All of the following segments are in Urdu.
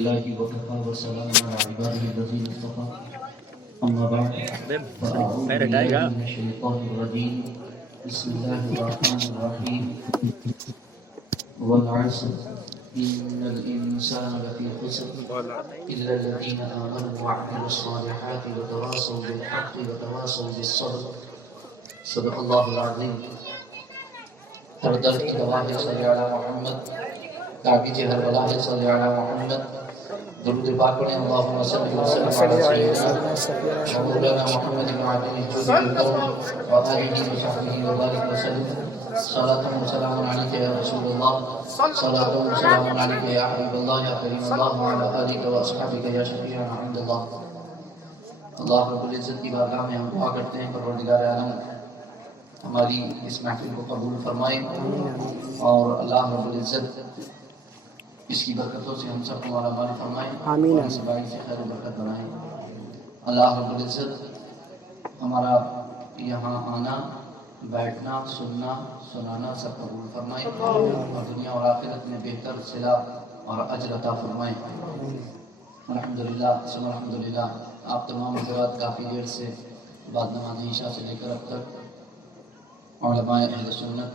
الله وكفى وسلام على عباده الذين اصطفى أما بعد فأعوذ بالله من الشيطان الرجيم بسم الله الرحمن الرحيم والعصر إن الإنسان لفي خسر إلا الذين آمنوا وعملوا الصالحات وتواصوا بالحق وتواصوا بالصبر صدق الله العظيم. ہر درد کی دوا ہے صلی علی محمد، تعویذ ہر بلا ہے صلی علی محمد. درود پاک پڑھیں اللہم صلی وسلم علی سیدنا مولانا محمد بن عبد الجود القوم وآلہ وصحبہ وبارک وسلم. صلاۃ و سلام علیک یا رسول اللہ، صلاۃ و سلام علیک یا حبیب اللہ یا کریم اللہ وعلی آلہ و اصحابہ یا شفیعنا عند اللہ. اللہ رب العزت کی بارگاہ میں ہم دعا کرتے ہیں پروردگار عالم ہماری اس محفل کو قبول فرمائے اور اللہ رب العزت اس کی برکتوں سے ہم سب کو مالا مال فرمائے اور اس باعث سے خیر و برکت بنائے. اللہ رب العزت ہمارا یہاں آنا، بیٹھنا، سننا، سنانا سب قبول فرمائے اور دنیا اور آخرت میں بہتر صلہ اور اجر عطا فرمائے. الحمدللہ ثم الحمدللہ. آپ تمام حضرات کافی دیر سے بعد نماز عشاء سے لے کر اب تک علماء اہل سنت،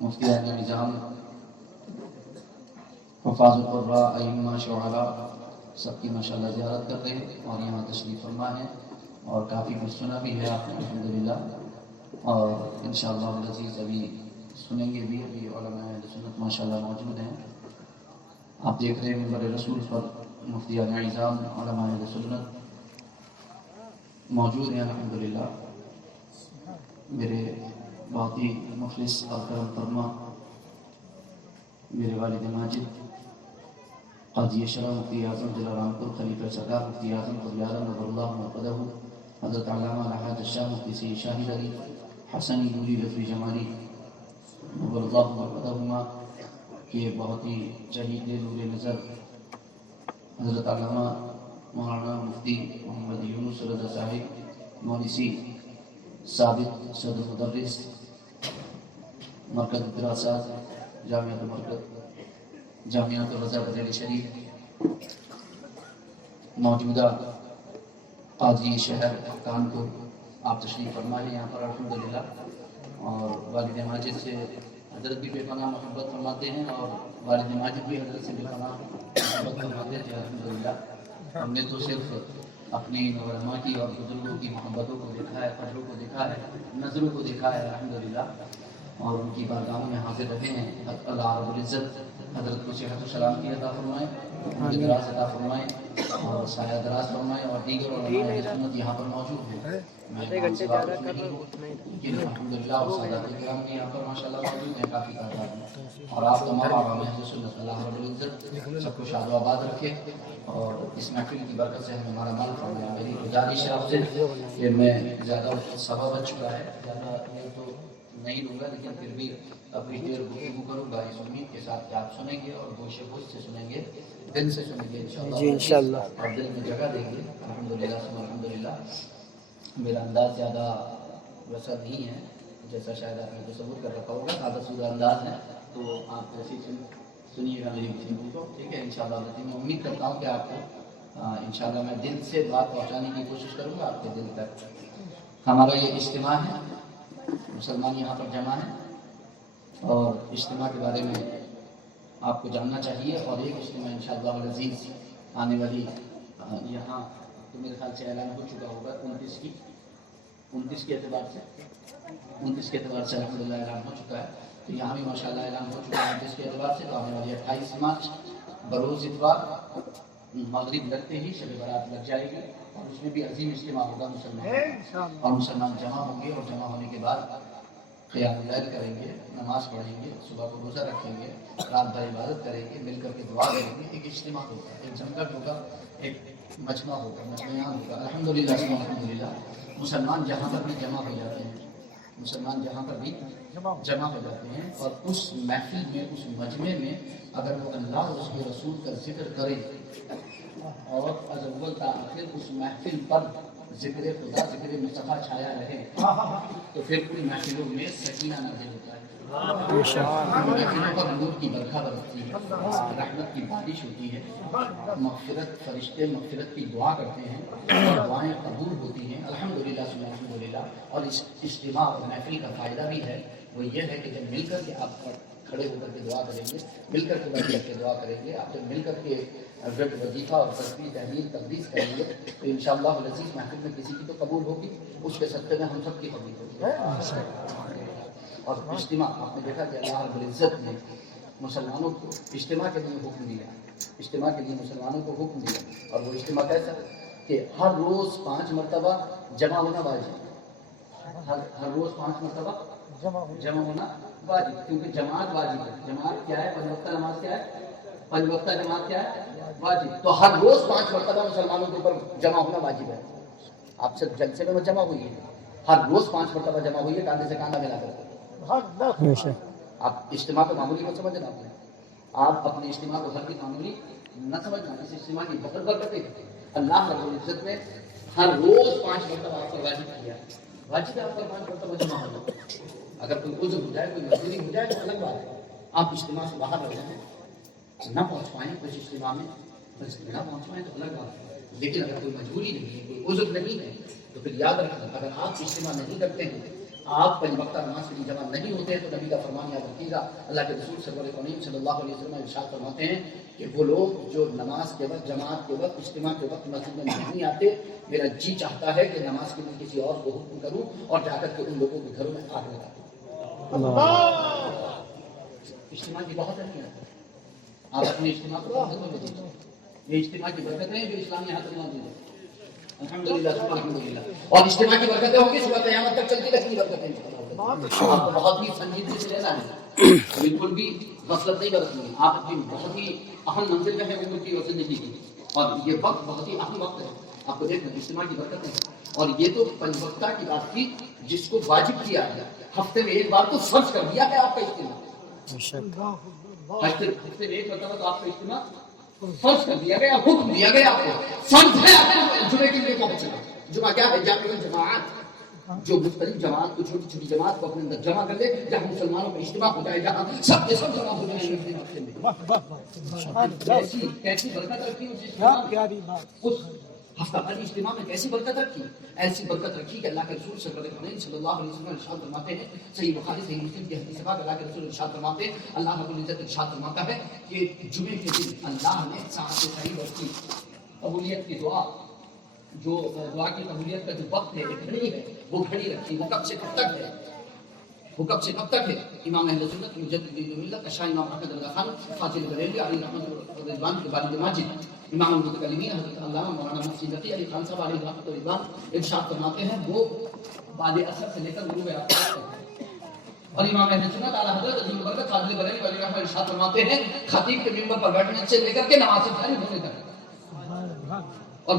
مفتیان نظام، حفاظ القراء، ائمہ، شعراء سب کی ماشاءاللہ زیارت کر رہے ہیں اور یہاں تشریف فرما ہے اور کافی کچھ سنا بھی ہے آپ نے الحمدللہ. اور انشاءاللہ العزیز ابھی سنیں گے بھی. ابھی علماء اہل سنت ماشاءاللہ موجود ہیں. آپ دیکھ رہے ہیں منبر رسول پر مفتیان نظام، علماء اہل سنت موجود ہیں الحمدللہ. میرے بہت ہی مخلص اور کرم فرما میرے والد ماجد قاضی شرح مفتی اعظم ضلع رامپور، خلیفہ سرکار مفتی اعظم قبل عالم نور اللہ مرقدہ، حضرت علامہ الحاج الشاہ مفتی سید شاہد علی حسنی نوری رفیع جمالی نور اللہ مرقدہما کے بہت ہی جلیل نور نظر حضرت علامہ مولانا مفتی محمد یونس رضا صاحب مونسی سابق صدر مدرس مرکز دراسات جامعۃ الرضا بریلی شریف، موجودہ قاضی شہر کانپور، آپ تشریف فرما ہیں یہاں پر الحمدللہ. اور والد ماجد سے حضرت بھی بے پناہ محبت فرماتے ہیں اور والد ماجد بھی حضرت سے بے پناہ محبت فرماتے ہیں الحمدللہ. ہم نے تو صرف اپنی علماء کی اور بزرگوں کی محبتوں کو دیکھا ہے، قدروں کو دیکھا ہے، نظروں کو دیکھا ہے الحمدللہ اور ان کی بارگاہوں میں حاضر رہے ہیں. اللہ رب العزت حضرت کو صحت و سلامتی عطا فرمائے، دراز عطا فرمائے اور سایہ دراز فرمائے. اور دیگر علماء اہل سنت یہاں پر موجود ہیں. میں لیکن الحمدللہ اور سادات کرام بھی یہاں پر ماشاءاللہ موجود ہیں کافی تعداد میں. اور آپ تمام عوام اہل سنت اللہ رب العزت سب کو شاد و آباد رکھے اور اس محفل کی برکت سے ہمیں ہمارا مال فرمائے. میری گزارش ہے آپ سے کہ میں زیادہ سبا بچ چکا ہے، زیادہ یہ تو نہیں لوں گا لیکن پھر بھی اپنی دیر گفتگو کروں گا اس امید کے ساتھ کہ آپ سنیں گے اور گوش گوش سے سنیں گے، دل سے سنیں گے انشاءاللہ اور دل میں جگہ دیں گے الحمدللہ ثم الحمدللہ. میرا انداز زیادہ ویسا نہیں ہے جیسا شاید آپ نے تصور کر رکھا ہوگا، سادہ سودہ انداز ہے تو آپ ایسے سنیے گا میری گفتگو کو، ٹھیک ہے انشاءاللہ. میں امید کرتا ہوں کہ آپ کو انشاءاللہ میں دل سے بات پہنچانے کی کوشش کروں گا آپ کے دل تک. ہمارا یہ اجتماع ہے، مسلمان یہاں پر جمع ہیں اور اجتماع کے بارے میں آپ کو جاننا چاہیے. اور ایک اجتماع انشاءاللہ العزیز آنے والی یہاں تو میرے خیال سے اعلان ہو چکا ہوگا 29 کے اعتبار سے الحمدللہ اعلان ہو چکا ہے. تو یہاں بھی ماشاءاللہ اعلان ہو چکا ہے 29 کے اعتبار سے. تو آنے والی 28 مارچ بروز اتوار مغرب لگتے ہی شب برات لگ جائے گی اور اس میں بھی عظیم اجتماع ہوگا مسلمان جمع ہوں گے. اور جمع ہونے کے بعد قیام اللیل کریں گے، نماز پڑھیں گے، صبح کو روزہ رکھیں گے، رات بھر عبادت کریں گے، مل کر کے دعا کریں گے. ایک اجتماع ہوگا، ایک جمگٹ ہوگا، ایک مجمع ہوگا، مجمعان ہوگا الحمدللہ ثم الحمدللہ. مسلمان جہاں پر بھی جمع ہو جاتے ہیں، مسلمان جہاں پر بھی جمع ہو جاتے ہیں اور اس محفل میں، اس مجمع میں اگر وہ اللہ اور اس کے رسول کا ذکر کرے اور از اول تا آخر اس محفل پر ذکر خدا، ذکر مصطفیٰ چھایا رہے تو پھر پوری محفلوں میں سکینہ نازل ہوتا ہے. محفلوں پر نور کی برکھا برستی ہے، رحمت کی بارش ہوتی ہے، مغفرت فرشتے مغفرت کی دعا کرتے ہیں اور دعائیں قبول ہوتی ہیں الحمدللہ ثم الحمدللہ۔ اور اس اجتماع اور محفل کا فائدہ بھی ہے، وہ یہ ہے کہ جب مل کر کے آپ کھڑے ہو کر کے دعا کریں گے، مل کر کے بیٹھ کر کے دعا کریں گے، آپ جب مل کر کے ورد وظیفہ اور تسبیح تحلیل تقدیس کریں گے تو انشاءاللہ العزیز محفل میں کسی کی تو قبول ہوگی، اس کے صدقے میں ہم سب کی قبول ہوگی۔ اور اجتماع آپ نے دیکھا کہ اللہ رب العزت نے مسلمانوں کو اجتماع کے لیے حکم دیا، اجتماع کے لیے مسلمانوں کو حکم دیا، اور وہ اجتماع کیسا کہ ہر روز 5 مرتبہ جمع ہونا واجب، ہر روز 5 مرتبہ جمع ہونا واجب، کیونکہ جماعت واجب ہے۔ جماعت کیا ہے؟ 5 وقتہ نماز کیا ہے؟ 5 وقتہ جماعت کیا ہے؟ واجب۔ تو ہر روز 5 مرتبہ مسلمانوں کے اوپر جمع ہونا واجب ہے۔ آپ صرف جلسے میں جمع ہوئی ہے، ہر روز 5 مرتبہ جمع ہوئی ہے، کاندھے سے کاندھا ملا کر۔ آپ اجتماع کو معمولی مت سمجھنا، آپ اپنے اجتماع کو ہر کی معمولی نہ سمجھنا، اس اجتماع کی بہت برکتیں ہیں۔ اللہ رب العزت نے ہر روز 5 مرتبہ آپ پر واجب کیا ہے، واجب ہے آپ پر 5 مرتبہ جمع ہونا۔ اگر کوئی عذر ہو جائے، کوئی مجبوری ہو جائے تو الگ بات ہے، آپ اجتماع سے باہر رہ جائیں، نہ پہنچ پائیں کچھ اجتماع میں، بس نہ پہنچ پائیں تو الگ بات ہے۔ لیکن اگر کوئی مجبوری نہیں ہے، کوئی عذر نہیں ہے، تو پھر یاد رکھنا اگر آپ اجتماع نہیں کرتے ہیں، آپ 5 وقتہ نماز کے لیے جمع نہیں ہوتے ہیں، تو نبی کا فرمان یاد رکھیے گا۔ اللہ کے رسول صلی اللہ علیہ وسلم ارشاد فرماتے ہیں کہ وہ لوگ جو نماز کے وقت، جماعت کے وقت، اجتماع کے وقت مسجد میں نہیں آتے، میرا جی چاہتا ہے کہ نماز کے لیے کسی اور کو حکم کروں اور جا کر کے ان لوگوں کے گھروں میں آگ لگا دوں۔ اجتماع کی بہت اہمیت ہے، آپ اپنے اجتماع کو بہت اہمیت دیجیے۔ یہ اجتماع کی برکتیں ہیں جو اسلامی ہاتھ میں موجود ہیں، الحمدللہ الحمدللہ۔ اور اجتماع کی برکتیں ہوں گی صبح قیامت تک چلتی رہتی برکتیں، آپ کو بہت ہی سنجیدگی سے لینا ہے، بالکل بھی غفلت نہیں برتنی ہے۔ آپ اپنی بہت ہی اہم منزل میں ہیں عمر کی اور زندگی کی، اور یہ وقت بہت ہی اہم وقت ہے۔ آپ کو دیکھنا اجتماع کی برکتیں، اور یہ تو 5 وقتہ کی بات کی جس کو واجب کیا ہے، ہفتے میں ایک بار تو فرض کر دیا ہے آپ کا اجتماع، ہفتے میں ایک مرتبہ تو آپ کا اجتماع فرض کر دیا گیا، حکم دیا گیا آپ کو، فرض ہے آپ کو جمعے کے لیے پہنچنا۔ جمعہ کیا ہے؟ جامع الجماعات، جو مختلف جماعت کو، چھوٹی چھوٹی جماعت کو اپنے اندر جمع کر لے، جہاں مسلمانوں کا اجتماع ہو جائے، جہاں سب کے سب جمع ہو جائیں گے۔ کیسی برکت رکھی اس اجتماع میں، اس ہفتہ والی اجتماع میں کیسی برکت رکھی؟ ایسی برکت رکھی کہ اللہ کے رسول صلی اللہ علیہ وسلم ارشاد فرماتے ہیں، صحیح بخاری صحیح مسلم کی حدیث ہے، اللہ کے رسول ارشاد فرماتے ہیں، اللہ رب العزت ارشاد فرماتا ہے کہ جمعے کے دن اللہ نے ساعت قریب اور کی قبولیت کی دعا، جو دعا کی قبولیت کا جو وقت ہے، ایک گھڑی ہے، وہ گھڑی رکھی، وہ کب سے کب تک ہے؟ وہ کب سے کب تک ہے؟ امام اہل سنت مجدد دین ملت شاہ امام احمد رضا خان فاضل بریلوی علی رحمۃ رضوان کے والد ماجد امام المتکلمین حضرت علامہ مولانا مفتی ذکی علی خان صاحب علیہ رحمۃ رضوان ارشاد فرماتے ہیں، وہ بعد اثر سے لے کر غروب آفتاب تک، اور امام اہل سنت اعلی حضرت عظیم برکت فاضل بریلوی علی رحمۃ ارشاد فرماتے ہیں، خطیب کے منبر پر بیٹھنے سے لے کر کے نماز فارغ ہونے تک، اور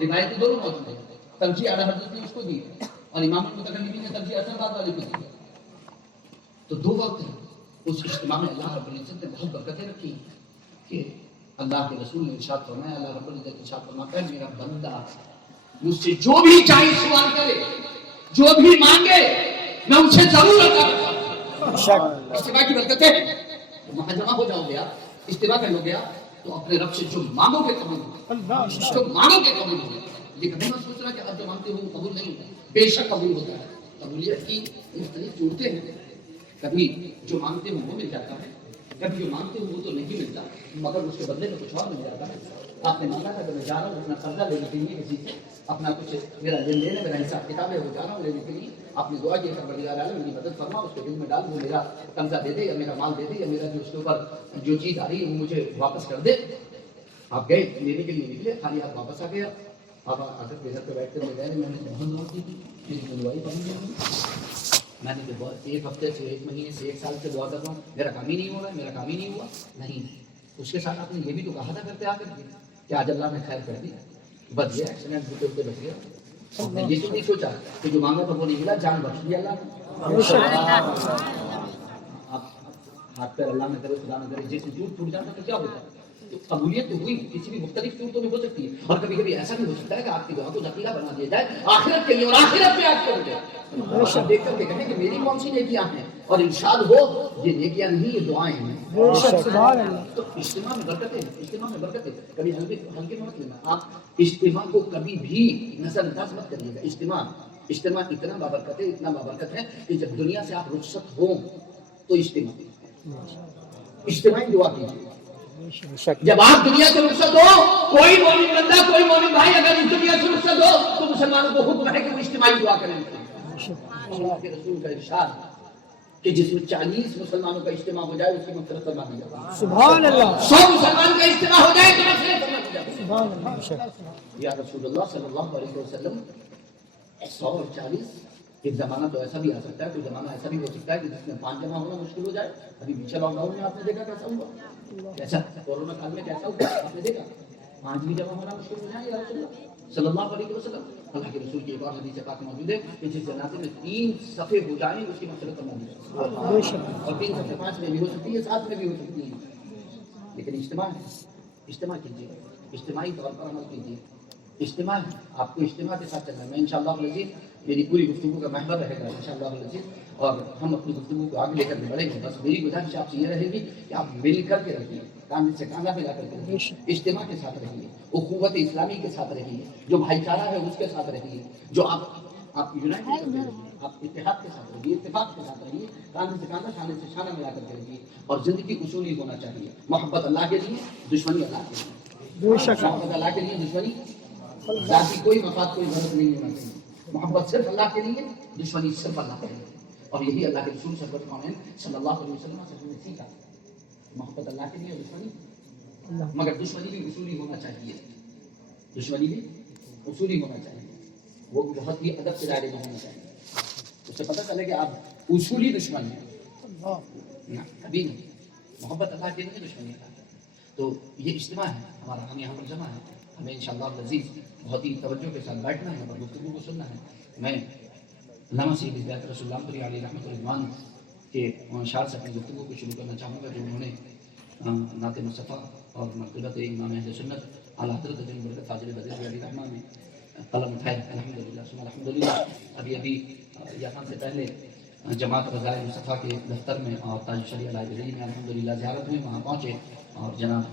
روایتیں دونوں موجود ہیں، ترجیح اعلی حضرت نے اس کو دی اور امام المتکلمین نے ترجیح اثر بعد والے کو دی۔ تو 2 وقت ہیں، اس اجتماع میں اللہ رب العزت نے بہت برکتیں رکھی کہ اللہ کے رسول نے ارشاد فرمایا، اللہ رب العزت ارشاد فرماتا ہے، میرا بندہ مجھ سے جو بھی چاہے سوال کرے، جو بھی مانگے، میں ان سے ضرور عطا کروں۔ اجتماع کی برکتیں ہیں، وہاں جمع ہو جاؤ گے آپ، اجتماع کر لو گے آپ، تو اپنے رب سے جو مانگو گے قبول ہوگا، جو مانگو گے قبول ہوگا۔ لیکن نہیں سوچ رہا کہ اب جو مانگتے ہو قبول نہیں ہوتا، بے شک قبول ہوتا ہے۔ قبولیت کی مختلف صورتیں ہیں، کبھی جو مانگتے ہو وہ مل جاتا ہے، کبھی جو مانگتے ہو وہ تو نہیں ملتا، مگر اس کے بدلے میں کچھ اور مل جاتا ہے۔ آپ نے مانگا تھا کہ میں جا رہا ہوں اپنا قرضہ لینے کے لیے کسی سے، اپنا کچھ میرا لین دین ہے، میرا حساب کتاب ہے، وہ جا رہا ہوں لینے کے لیے، آپ نے دعا کی پروردگار عالم میری مدد فرما، اس کے دل میں ڈال، وہ میرا قرضہ دے دے یا میرا مال دے دے یا میرا جو اس کے اوپر جو چیز آ رہی ہے وہ مجھے واپس کر دے۔ آپ گئے لینے کے لیے نکلے، خالی آپ واپس آ گیا، آپ آ کر کے گھر پہ بیٹھ کر میں نے بہت دعا کی تھی، میری دعائی پڑھی میں نے کہ 1 ہفتے سے 1 مہینے سے 1 سال سے دعا کر رہا ہوں، میرا کام ہی نہیں ہو رہا ہے، میرا کام ہی نہیں ہوا۔ نہیں، اس کے ساتھ آپ نے یہ بھی تو کہا تھا کرتے آ کر کے کہ آج اللہ نے خیر کر دی، بس یہ ایکسیڈنٹ ہوتے ہوتے بچ گیا۔ میں یہ تو نہیں سوچا کہ جو مانگا تھا وہ نہیں ملا، جان بخش دیا اللہ نے۔ آپ ہاتھ پیر اللہ نہ کرے، خدا نہ کرے، جیسے ٹوٹ جاتا تو کیا ہوتا ہے؟ تو قبولیت تو ہوئی، کسی بھی مختلف صورتوں میں ہو سکتی ہے، اور کبھی کبھی ایسا بھی ہو سکتا ہے کہ آپ کی دعا کو ذخیرہ بنا دیا جائے آخرت کے لیے، اور آخرت میں آپ کو دیکھ کر کے کہیں کہ میری کون سی نیکیاں ہیں اور ارشاد ہو یہ نیکیاں نہیں یہ دعائیں ہیں. تو اجتماع میں برکتیں، اجتماع میں برکتیں. کبھی ہلکے میں مت لینا. آپ اجتماع کو کبھی بھی نظر انداز مت کریے گا. اجتماع اتنا بابرکت ہے، اتنا بابرکت ہے کہ جب دنیا سے آپ رخصت ہوں تو اجتماعی دعا کیجیے. جب آپ دنیا سے رخصت ہو، کوئی مومن بندہ، کوئی مومن بھائی اگر اس دنیا سے رخصت ہو تو مسلمانوں کو حکم ہے کہ وہ اجتماعی دعا کریں. اللہ کے رسول کا ارشاد کہ جس میں 40 مسلمانوں کا اجتماع ہو جائے اس کی مغفرت فرما دی جاتی ہے. سبحان اللہ. 100 مسلمان کا اجتماع ہو جائے تو مغفرت فرما دی جاتی ہے. سبحان اللہ. یا رسول اللہ صلی اللہ علیہ وسلم 100 اور 40. ایک زمانہ تو ایسا بھی آ سکتا ہے، کوئی زمانہ ایسا بھی ہو سکتا ہے کہ جس میں 5 جمع ہونا مشکل ہو جائے. ابھی پیچھے لاک ڈاؤن میں آپ نے دیکھا کیسا ہوا، کیسا کورونا کال میں کیسا ہوا آپ نے دیکھا. 5 بھی جمع ہونا مشکل ہو جائے. یا رسول اللہ صلی اللہ علیہ وسلم، اللہ کے رسول کی ایک اور حدیث پاک موجود ہے کہ جس جنازے میں 3 صفحے ہو جائیں اس کی مغفرت فرما دی جاتی ہے. اور 3 صفحے 5 میں بھی ہو سکتی ہے، 7 میں بھی ہو سکتی ہے. لیکن اجتماع ہے، اجتماع کیجیے، اجتماعی طور پر عمل کیجیے. اجتماع ہے، آپ کو اجتماع کے ساتھ چلنا ہے. میں انشاءاللہ العزیز میری پوری گفتگو کا محور رہے گا انشاءاللہ العزیز، اور ہم اپنی گفتگو کو آگے لے کر بڑھیں گے. بس میری گزارش آپ سے یہ رہے گی کہ آپ مل کر کے رہیے، کاندھے سے کاندھا ملا کر کے رہیے، اجتماع کے ساتھ رہیے، اخوت اسلامی کے ساتھ رہیے، جو بھائی چارہ ہے اس کے ساتھ رہیے، جو آپ یونائٹڈ کرتے رہیے، آپ اتحاد کے ساتھ رہیے، اتفاق کے ساتھ رہیے، کاندھے سے کاندھا، شانے سے شانہ ملا کر کے رہیے. اور زندگی اصولی ہونا چاہیے. محبت اللہ کے لیے، دشمنی اللہ کے لیے. محبت اللہ کے لیے، دشمنی ذاتی کوئی مفاد کوئی غرض نہیں ہونا چاہیے. محبت صرف اللہ کے لیے، دشمنی صرف اللہ کے لیے. اور یہی اللہ کے رسول صلی اللہ علیہ وسلم سے ہم نے سیکھا. محبت اللہ کے لیے، دشمنی مگر دشمنی بھی اصولی ہونا چاہیے. دشمنی بھی اصولی ہونا چاہیے. وہ بہت ہی ادب سے دائرے میں ہونا چاہیے. اس سے پتہ چلے کہ آپ اصولی دشمن ہیں. کبھی نہیں. محبت اللہ کے لیے، دشمنی اللہ. تو یہ اجتماع ہے ہمارا، ہم یہاں پر جمع ہے. ہمیں انشاءاللہ العزیز بہت ہی توجہ کے ساتھ بیٹھنا ہے اور گفتگو کو سننا ہے. میں علامہ سید ہدایت رسول اللہ پوری علیہ رحمۃ الرحمان کے اشعار سے اپنی گفتگو کو شروع کرنا چاہوں گا، جو انہوں نے نعت مصطفیٰ اور مقبولت امام اہل سنت اعلیٰ حضرت جن برکت فاضل بدر علی رحمان نے قلم اٹھائے. الحمدللہ ثم الحمدللہ. ابھی یہاں سے پہلے جماعت رضائے مصطفیٰ کے دفتر میں اور تاج شریعہ لائبریری میں الحمدللہ زیارت میں وہاں پہنچے اور جناب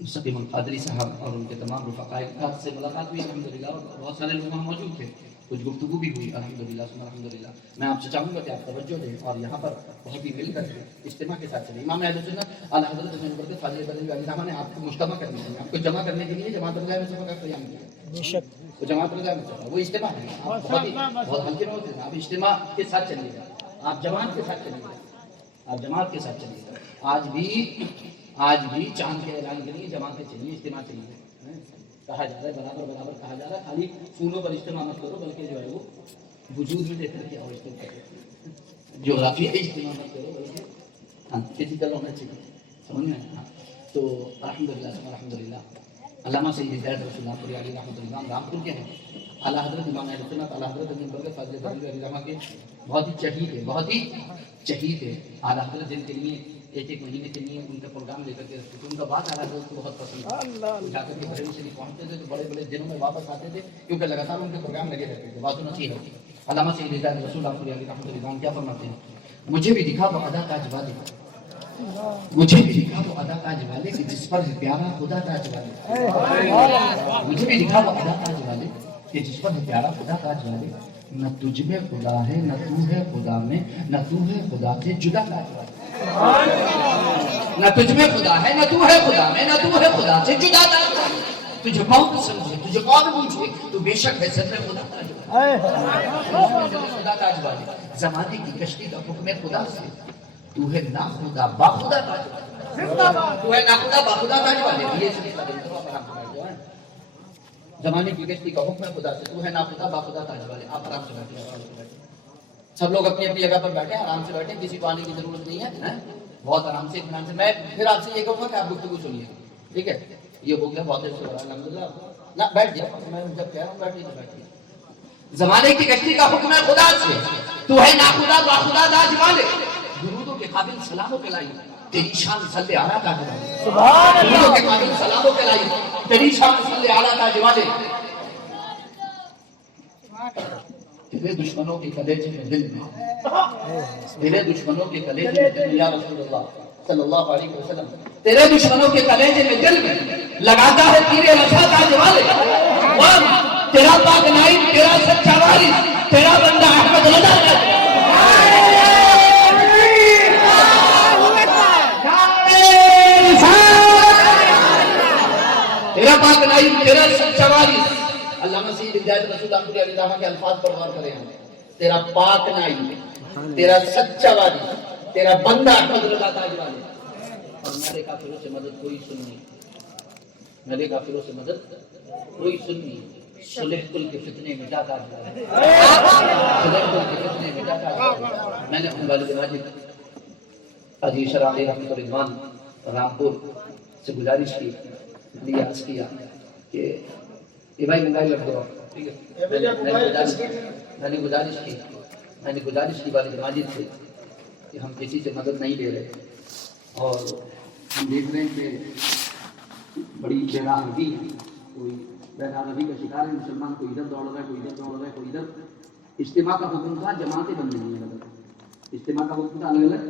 مستقیم القادری صاحب اور ان کے تمام رفقائے سے ملاقات ہوئی الحمدللہ. اور بہت سارے لوگ وہاں موجود تھے، کچھ گفتگو بھی ہوئی الحمدللہ ثم الحمدللہ. میں آپ سے چاہوں گا کہ آپ توجہ دیں اور یہاں پر بہت ہی مل کر کے اجتماع کے ساتھ چلیں. امام اہل سنت اعلیٰ حضرت برکت فاضل بدر علی رحمان نے آپ کو مجتمع کرنے کے لیے، آپ کو جمع کرنے کے لیے جماعت رضائے مصطفیٰ کا قیام کیا. وہ جماعت رضائے مصطفیٰ وہ اجتماع ہے. آپ بہت ہلکے میں ہوتے ہیں. آپ اجتماع کے ساتھ چلیے گا، آپ جماعت کے ساتھ چلیے گا، آپ جماعت کے ساتھ چلیے گا. آج بھی چاند کے اعلان کے لیے جماعتیں چلیے، اجتماع چلیے. کہا جا رہا ہے برابر کہا جا رہا ہے، خالی پھولوں پر اجتماع مت کرو بلکہ جو ہے وہ وجود میں دیکھ کر کے آؤ. اجتماع جغرافیائی اجتماع مت کرو بلکہ فزیکل ہونا چاہیے. سمجھ میں آیا؟ تو الحمدللہ الحمدللہ. علامہ سید ہدایت رسول اللہ پوری علیہ رحمۃ اللہ رامپور کے ہیں. اعلیٰ حضرت امام اہل سنت اعلیٰ حضرت جن برکت فاضل بدر علی رحمان کے بہت ہی چہید ہے. اعلیٰ حضرت جن کے لیے ایک مہینے کے لیے ان کا پروگرام لے کر کے رکھتے تھے. ان کا بات اعلیٰ حضرت کو بہت پسند تھا. جا کر کے بریلی شریف پہنچتے تھے تو بڑے دنوں میں واپس آتے تھے کیونکہ لگاتار ان کے پروگرام لگے رہتے تھے. بات نصیحت ہوتی. علامہ سید ہدایت رسول اللہ پوری علیہ رحمۃ اللہ کیا فرماتے ہیں؟ مجھے بھی دکھا وہ ادا تاج والے، مجھے بھی دکھا وہ ادا تاج والے کہ جس پر پیارا خدا تاج والے. مجھے بھی دکھا وہ ادا تاج والے کہ جس پر پیارا خدا تاج والے. نہ تجھ میں خدا ہے نہ تو ہے خدا میں، نہ تو ہے خدا سے جدا تاج والے. نہ تجھ میں خدا ہے نہ تو ہے خدا میں، نہ تو ہے خدا سے جدا تاج والے. تجھے کون سمجھے تجھے کون پوچھے تو بے شک ہے سر میں خدا تاج والے. خدا تاج والے. زمانے کی کشتی کا حکم خدا سے، تو ہے نا خدا با خدا تاج والے. تو ہے نا خدا با خدا تاج والے. یہ سب زمانے کی کشتی کا حکم خدا سے، تو ہے نا خدا با خدا تاج والے. آپ آرام سے بیٹھے، سب لوگ اپنی اپنی جگہ پر بیٹھے، آرام سے بیٹھے، کسی کو آنے کی ضرورت نہیں ہے. بہت آرام سے اطمینان سے. میں پھر آپ سے یہ کہوں گا کہ آپ گفتگو سنیے. ٹھیک ہے؟ یہ ہو گیا بہت اچھا. الحمدللہ. نہ بیٹھ جائے، میں جب کہہ رہا ہوں بیٹھیے تو بیٹھیے. زمانے کی کشتی کا حکم ہے خدا سے، تو ہے نا خدا با خدا تاج والے. درودوں کے قابل سلاموں کے لائی تیری شان صلی اعلیٰ تاج والے. درودوں کے قابل سلاموں کے لائی تیری شان صلی اعلیٰ تاج والے. تیرے دشمنوں کے کلیجے میں دل میں، تیرے دشمنوں کے کلیجے میں دل، یا رسول اللہ صلی اللہ علیہ وسلم، تیرے دشمنوں کے کلیجے میں دل میں لگاتا ہے تیرے رضا تاج والے، تیرا پاک نائب، تیرا سچا وارث، تیرا بندہ احمد رضا تیرا پاک نائب، تیرا سچا وارث۔ علامہ سید ہدایت رسول اللہ علیہ وسلم کے الفاظ پر غور کریں ہم، تیرا پاک نائب، تیرا سچا وارث، تیرا بندہ احمد رضا تاج والے، اور میرے کافروں سے مدد کوئی سننی، میرے کافروں سے مدد کوئی سننی، صلح کل کے فتنے مٹا تاج والے، صلح کل کے فتنے مٹا تاج والے۔ میں نے اپنے والد ماجد حاجی اشرف علیہ رحمۃ الرضوان رامپور سے گزارش کی، عرض کیا کہ یہ بھائی موبائل رکھ دو، ٹھیک ہے، میں نے گزارش کی والد ماجد سے کہ ہم کسی سے مدد نہیں لے رہے، اور ہم دیکھ رہے ہیں کہ بڑی بےراہی ہے، کوئی بےراہی کا شکار ہے مسلمان، کوئی ادھر دوڑ رہا ہے، کوئی ادھر دوڑ رہا ہے، کوئی ادھر۔ اجتماع کا حکم تھا، جماعتیں بن رہی ہیں، الگ اجتماع کا حکم تھا، الگ الگ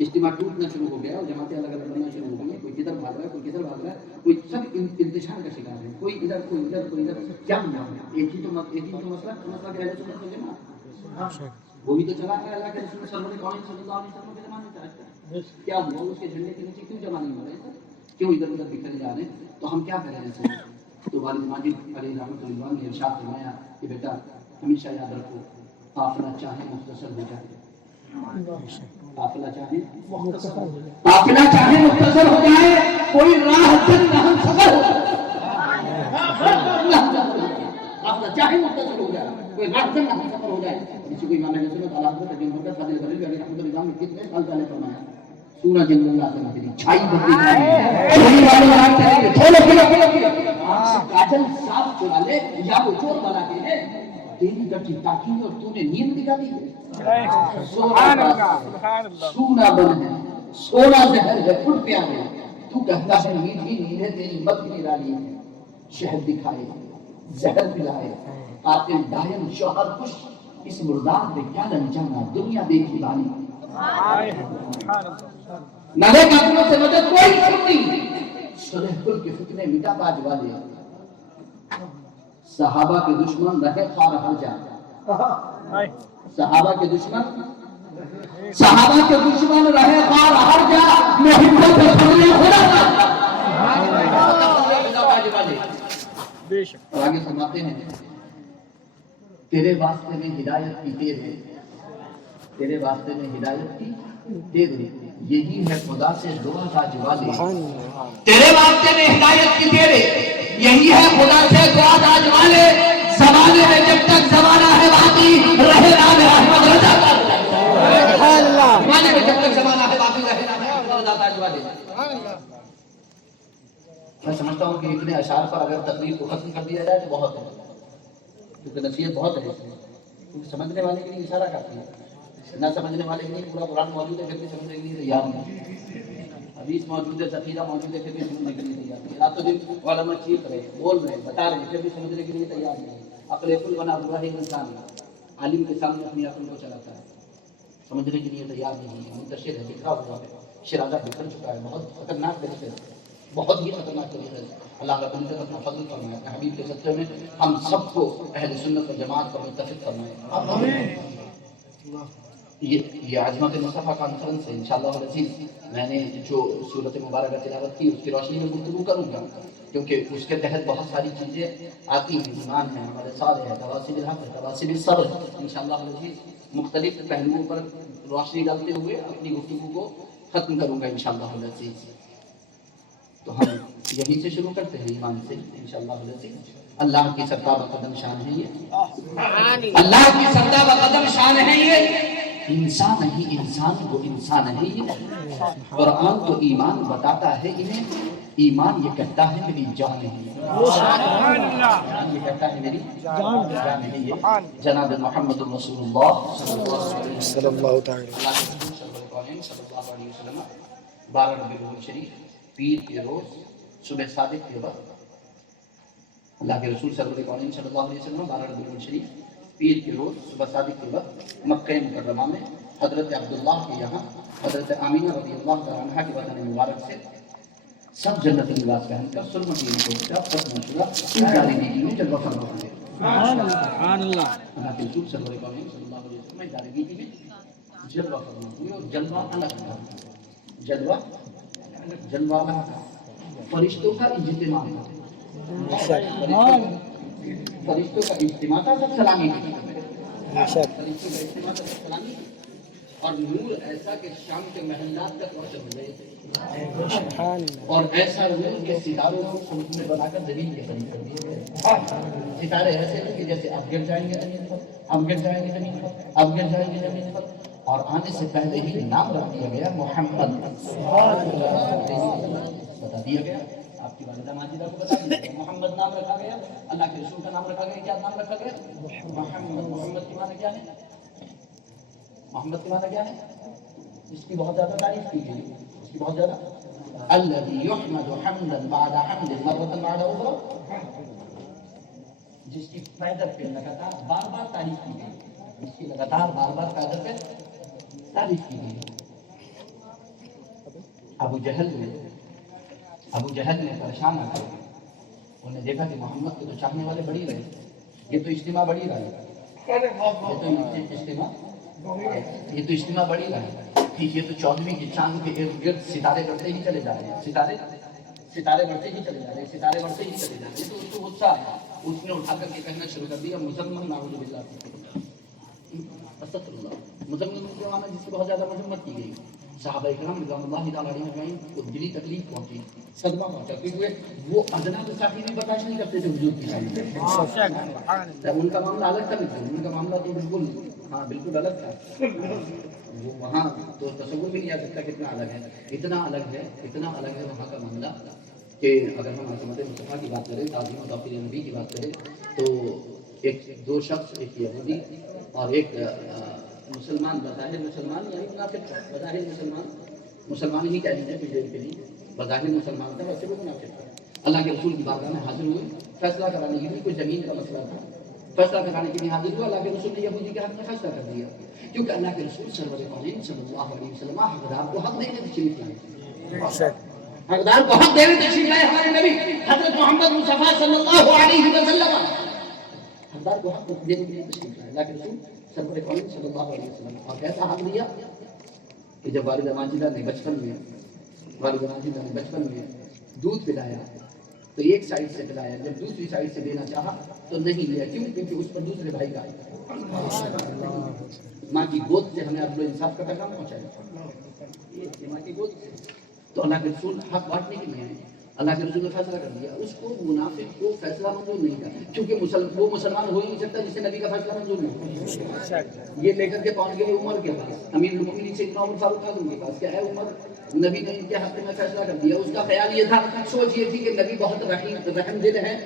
اجتماع ٹوٹنا شروع ہو گیا اور جماعتیں الگ الگ بننا شروع ہو گئی، کوئی کدھر بھاگ رہا ہے، کوئی کدھر بھاگ رہا ہے، کوئی سب انتشار کا شکار ہے، کوئی ادھر کوئی ادھر کوئی ادھر، کیا ہوا؟ ایک ہی تو مسئلہ کہ اہل سنت والجماعت وہ بھی تو چلا ہے، اللہ کے رسول صلی اللہ علیہ وسلم کے زمانے سے، کیا ہوا؟ اس کے جھنڈے کے نیچے کیوں جمع نہیں ہو رہے، کیوں ادھر ادھر بکھرے جا رہے ہیں؟ تو ہم کیا کریں ایسے؟ تو والد ماجد علیہ رحمۃ اللہ نے ارشاد فرمایا کہ بیٹا ہمیشہ یاد رکھو، قافلہ چاہے مختصر ہو جائے، قافلہ چاہے مختصر ہو جائے، کوئی راہ جن ہم سفر ہو جائے، قافلہ چاہے مختصر ہو جائے، کوئی راہ جن ہم سفر ہو جائے۔ کسی کو امام اہل سنت علی حضرت ابن حضرت فاضل بریلوی علیہ رحمۃ اللہ نے کتنے سال پہلے فرمایا، سورہ جن اللہ سے نہ تیری چھائی بدلی چھوڑی والے رات چلے چھوڑو کاجل صاف چلا لے یا وہ چور والا کے ہے، تیری گٹی تاکی اور تو نے نیند دکھا دی ہے، سونا بن ہے، سونا زہر ہے، اٹھ پیا ہے، تو کہتا ہے میٹھی نیند ہے تیری مت نرالی ہے، شہد دکھائے زہر پلائے قاتل دائم شوہر خوش، اس مردار نے کیا لگ جانا دنیا دیکھی بانی، نہ لے کافروں سے مدد کوئی سنتی، صلح کل کے فتنے مٹا تاج والے، صحابہ کے دشمن رہے خار ہر جا، صحابہ کے دشمن رہے خار ہر جا، محبت خدا اور آگے سماتے ہیں، تیرے واسطے میں ہدایت کی تیرے، تیرے واسطے میں ہدایت کی تیرے، یہی ہے خدا سے دعا تاج والے، تیرے واسطے میں ہدایت کی تیرے، یہی ہے خدا سے دعا تاج والے، زمانے میں جب تک زمانہ ہے باقی رہے نام احمد رضا تاج والے، زمانے میں جب تک زمانہ ہے باقی رہے نام احمد رضا تاج والے۔ میں سمجھتا ہوں کہ اتنے اشعار پر اگر تقریر کو ختم کر دیا جائے تو بہت ہے، کیونکہ نصیحت بہت ہے اس میں، کیونکہ سمجھنے والے کے لیے اشارہ کافی ہے، نہ سمجھنے والے کے لیے پورا قرآن موجود ہے پھر بھی سمجھنے کے لیے تیار نہیں، حدیث موجود ہے، ذخیرہ موجود ہے پھر بھی سمجھنے کے لیے تیار نہیں، راتوں دن علماء چیخ رہے بول رہے بتا رہے پھر بھی سمجھنے کے لیے تیار نہیں۔ عقل کل بنا ہوا ہے انسان، عالم کے سامنے اپنی عقل کو چلاتا ہے، سمجھنے کے لیے تیار نہیں ہے، منتشر ہے، بکھرا ہوا ہے، شرازہ بکھر چکا ہے، بہت خطرناک طریقے سے، بہت ہی خطرناک طریقے سے۔ اللہ رب العزت اپنا فضل فرمائے، اپنے حبیب کے صدقے میں ہم سب کو اہل سنت و جماعت پر متفق فرمائے۔ یہ عظمت مصطفیٰ کانفرنس ہے، انشاءاللہ العزیز میں نے جو سورت مبارکہ تلاوت کی اس کی روشنی میں گفتگو کروں گا، کیونکہ اس کے تحت بہت ساری چیزیں آتی ہیں، ایمان ہے، ہمارے صالح ہے، تواسل الحق ہے، تواسل الصبر ہے، انشاءاللہ العزیز مختلف پہلوؤں پر روشنی ڈالتے ہوئے اپنی گفتگو کو ختم کروں گا انشاءاللہ العزیز۔ تو ہم یہیں سے شروع کرتے ہیں ایمان سے انشاءاللہ العزیز۔ اللہ کی سرداب قدم شان ہے یہ، اللہ کی سرداب قدم شان ہے یہ، انسان ہی انسان کو انسان ہے یہ، قرآن تو ایمان بتاتا ہے انہیں، ایمان یہ کہتا ہے میری جان ہے، یہ کہتا ہے میری جان ہے یہ، جناب محمد رسول اللہ صلی اللہ علیہ وسلم 12 ربیع الاول شریف پیر کے روز صبح صادق کے وقت، اللہ کے رسول صلی اللہ علیہ وسلم 12 ربیع الاول شریف پیر کے روز صبح صادق کے وقت مکہ مکرمہ میں حضرت عبداللہ کے یہاں حضرت آمینہ رضی اللہ تعالیٰ عنہ کے وطن مبارک سے سب جنتی لباس پہن کر سرمہ کی جاری نیکی میں جلوہ فرما ہوئے. سبحان اللہ. اللہ کے رسول صلی اللہ علیہ وسلم میں جاری نیکی میں جلوہ فرما ہوئے اور جلوہ الگ تھا. جلوہ الگ تھا. فرشتوں کا اجتماع تھا. فرشتوں کا اجتماع تھا. سب سلامی تھی. فرشتوں کا اجتماع تھا. سب سلامی تھی. اور نور ایسا کہ شام کے محلات تک روشن ہو گئے تھے. اور ایسا نور کہ ستاروں کو خود میں بنا کر زمین کے قریب کر دیے گئے. ستارے ایسے ہیں کہ جیسے اب گر جائیں گے زمین پر, اب گر جائیں گے زمین پر, اب گر جائیں گے زمین پر. اور آنے سے پہلے ہی نام رکھ دیا گیا محمد. بتا دیا گیا. آپ کی والدہ ماجدہ کو بتا دیا گیا محمد نام رکھا گیا. اللہ کے رسول کا نام رکھا گیا. کیا نام رکھا گیا؟ محمد. محمد کی معنی کیا ہے؟ محمد کے معنی کیا ہے؟ اس کی بہت زیادہ تعریف کی گئی. اس کی بہت زیادہ الذی یحمد حمدا بعد حمد مرۃ بعد اخرى, جس کی پیدر پہ لگاتار بار بار تعریف کی گئی. اس کی لگاتار بار بار پیدر پہ تعریف کی گئی. ابو جہل نے پریشان آ کر انہوں نے دیکھا کہ محمد کو تو چاہنے والے بڑی رہے, یہ تو اجتماع بڑی رہا ہے, یہ تو اجتماع بڑی رہا ہے. یہ تو 14ویں کی چاند کے ارد گرد ستارے بڑھتے ہی چلے جا رہے ہیں. ستارے بڑھتے ہی چلے جا رہے ہیں. ستارے بڑھتے ہی چلے جا رہے ہیں. تو اس کو غصہ آیا. اس نے اٹھا کر کے کہنا شروع کر دیا مسلمان نعوذ باللہ. استغفر اللہ. مسلمان کے معنی جس کی بہت زیادہ مذمت کی گئی. صحابہ کرام رضوان اللہ تعالیٰ علیہم اجمعین کو دلی تکلیف پہنچی, صدمہ پہنچا, کیونکہ وہ ادنا مسافر بھی برداشت نہیں کرتے تھے حضور کی شان. ان کا معاملہ الگ تھا. ان کا معاملہ تو بالکل الگ تھا. وہ وہاں تو تصور بھی نہیں آ سکتا کتنا الگ ہے. اتنا الگ ہے وہاں کا معاملہ کہ اگر ہم عظمت مصطفیٰ کی بات کریں, تعظیم و توقیر نبی کی بات کریں, تو دو شخص, ایک یہودی اور ایک مسلمان, بظاہر مسلمان یعنی منافق تھا. بظاہر مسلمان ہی کہہ لیجیے کچھ دیر کے لیے. بظاہر مسلمان تھا, ویسے وہ منافق تھا. اللہ کے رسول کی بارگاہ میں حاضر ہوئے فیصلہ کرانے کے لیے. کوئی زمین کا مسئلہ تھا, فیصلہ کرانے کے لیے حاضر ہوا. اللہ کے رسول نے یہودی کے حق میں فیصلہ کر دیا, کیونکہ اللہ کے رسول صلی اللہ علیہ وسلم حقدار کو حق دینے تشریف لائے. حقدار کو حق دینے تشریف لائے ہمارے نبی حضرت محمد مصطفیٰ صلی اللہ علیہ وسلم. حقدار کو حق دینے کے لیے تشریف لائے اللہ کے رسول صلی اللہ علیہ وسلم. اور کیسا حق دیا کہ جب والدہ ماجدہ نے بچپن میں دودھ پلایا تو ایک سائڈ سے پلایا, جب دوسری سائڈ سے دینا چاہا تو نہیں لیا. کیوں؟ کیونکہ اس پر دوسرے بھائی کا ماں کی گود سے ہمیں عدل و انصاف کا پیغام پہنچایا. ماں کی گود سے تو اللہ کے رسول حق بانٹنے کے لیے اللہ کے رسول نے فیصلہ کر دیا. اس کو منافق کو فیصلہ منظور نہیں تھا, کیونکہ وہ مسلمان ہو ہی نہیں سکتا جسے نبی کا فیصلہ منظور نہیں. یہ لے کر کے پہنچ گئے عمر کے پاس, امیر المومنین سیدنا عمر فاروق اعظم کے پاس. کیا ہے عمر, نبی نے ان کے حق میں فیصلہ کر دیا. اس کا خیال یہ تھا, سوچ یہ تھی کہ نبی بہت رحم دل ہیں,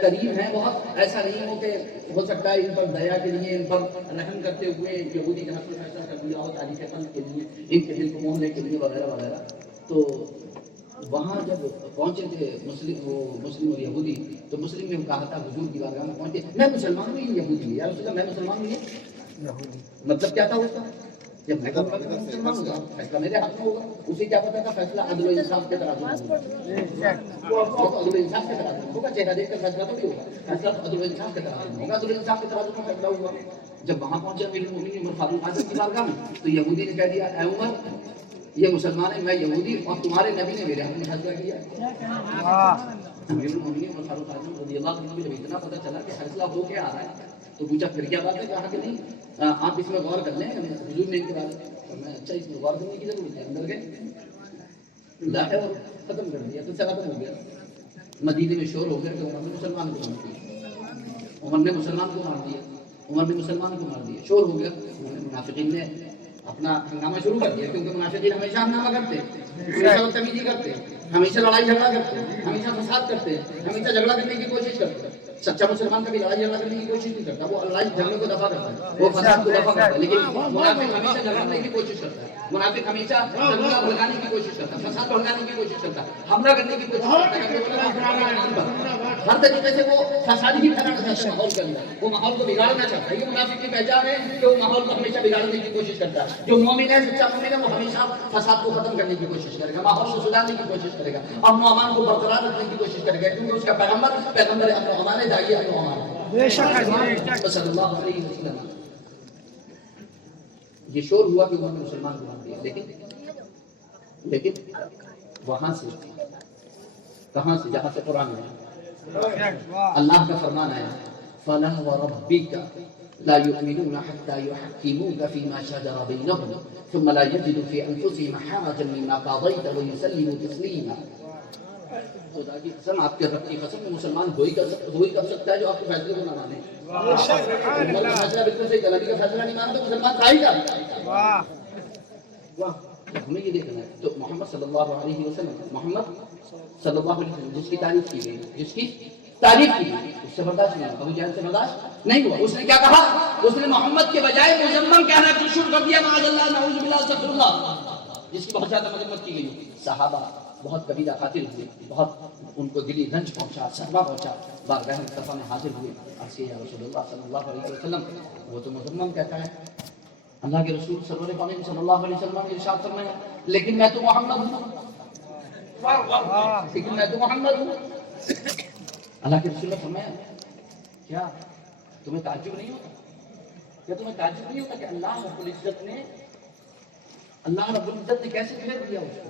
کریم ہیں بہت. ایسا نہیں ہو کہ ہو سکتا ہے ان پر دیا کے لیے, ان پر رحم کرتے ہوئے یہودی کے حق میں فیصلہ کر دیا ہو تاریخ قلب کے لیے, ان کے دل کو موڑنے کے لیے وغیرہ وغیرہ. تو وہاں جب پہنچے تھے مسلم اور یہودی, تو مسلم نے کہا تھا حضور کی بارگاہ میں پہنچے, میں مسلمان ہوں, یہ یہودی ہے. یا رسول اللہ میں مسلمان ہوں, یہ یہودی. مطلب کیا تھا اس کا؟ جب میں مسلمان ہوگا فیصلہ میرے ہاتھ میں ہوگا. اسے کیا پتا تھا فیصلہ عدل و انصاف کے ترازو میں ہوگا. عدل و انصاف کے ترازو میں ہوگا, چہرہ دیکھ کر فیصلہ تو نہیں ہوگا. فیصلہ تو عدل و انصاف کے ترازو میں ہوگا. عدل و انصاف کے ترازو میں فیصلہ ہوگا. جب وہاں پہنچے امیر المومنین عمر فاروق اعظم کی بارگاہ میں, تو یہودی نے کہہ دیا, اے عمر یہ مسلمان ہے, میں یہودی, اور تمہارے نبی نے میرے حق میں فیصلہ کیا. امیر المومنین عمر فاروق اعظم رضی اللہ عنہ کو جب اتنا پتہ چلا کہ فیصلہ ہو کے آ رہا ہے, تو پوچھا پھر کیا بات ہے. کہا کہ نہیں, آپ اس میں غور کر لیں. حضور نے ان کے بارے میں اچھا اس میں غور کرنے کی ضرورت ہے. اندر گئے لایا اور ختم کر دیا. تو ختم ہو گیا. مدینے میں شور ہو گیا کہ عمر نے مسلمان کو مار دیا. عمر نے مسلمان کو مار دیا. عمر نے مسلمان کو مار دیا. شور ہو گیا. منافقین نے اپنا ہنگامہ شروع کر دیا, کیونکہ منافقین ہمیشہ ہنگامہ کرتے, ہمیشہ بدتمیزی کرتے, ہمیشہ لڑائی جھگڑا کرتے, ہمیشہ فساد کرتے, ہمیشہ جھگڑا کرنے کی کوشش کرتے. سچا مسلمان کبھی لڑائی جھگڑا کرنے کی کوشش نہیں کرتا, وہ لڑائی جھگڑے کو دفع کرتا ہے, وہ فساد کو دفع کرتا ہے. لیکن منافق ہمیشہ جھگڑنے کی کوشش کرتا ہے, منافق ہمیشہ جھگڑا بھڑکانے کی کوشش کرتا ہے, فساد بھڑکانے کی کوشش کرتا ہے, حملہ کرنے کی کوشش کرتا ہے. ہر طریقے سے وہ فساد ہی پھیلانا چاہتا ہے ماحول کے اندر، وہ ماحول کو بگاڑنا چاہتا ہے. یہ منافق کی پہچان ہے کہ وہ ماحول کو ہمیشہ بگاڑنے کی کوشش کرتا ہے. جو مومن ہے، سچا مومن ہے، وہ ہمیشہ فساد کو ختم کرنے کی کوشش کرے گا، ماحول کو سدھارنے کی کوشش کرے گا، امن و امان کو برقرار رکھنے کی کوشش کرے گا، کیونکہ اس کا پیغمبر امن و امان ہے، داعی امن و امان ہے. بے شک صلی اللہ علیہ وسلم. یہ شور ہوا کہ انہوں نے مسلمان کو مار دیا، لیکن وہاں سے کہاں سے؟ جہاں سے قرآن میں اللہ کا فرمان ہے فَلَا وَرَبِّكَ لَا يُؤْمِنُونَ حَتَّى يُحَكِّمُوكَ فِي مَا شَجَرَ بَيْنَهُمْ ثُمَّ لَا يَجِدُوا فِي أَنفُسِهِمْ حَرَجًا مِّمَّا قَضَيْتَ وَيُسَلِّمُوا تَسْلِيمًا. خدا کی قسم، آپ کے رب کی قسم میں مسلمان وہی کر سکتا ہے جو آپ کے فیصلے کو نہ مانے. اللہ کا فیصلہ بالکل صحیح، نبی کا فیصلہ نہیں مانتا مسلمان کھا ہی جاتا. واہ، ہمیں یہ دیکھنا ہے. تو محمد صلی اللہ علیہ وسلم جس کی تعریف کی گئی، اس سے برداشت نہیں ہوا، ابو جہل سے برداشت نہیں ہوا. اس نے کیا کہا؟ اس نے محمد کے بجائے مزمم کہنا شروع کر دیا. معاذ اللہ، نعوذ باللہ، استغفر اللہ، جس کی بہت زیادہ مذمت کی گئی. صحابہ بہت قبیلہ خاطر ہوئے، بہت ان کو دلی رنج پہنچا، صدمہ پہنچا. بارگاہ مصطفیٰ میں حاضر ہوئے، عرض کیا یا رسول اللہ صلی اللہ علیہ وسلم، وہ تو مزمم کہتا ہے. اللہ کے رسول سرور کونین صلی اللہ علیہ وسلم نے ارشاد فرمایا لیکن میں تو محمد ہوں، لیکن میں تو محمد ہوں. اللہ کے رسول نے فرمایا کیا تمہیں تعجب نہیں ہوتا؟ کیا تمہیں تعجب نہیں ہوتا کہ اللہ رب العزت نے کیسے پھیر دیا اس کو؟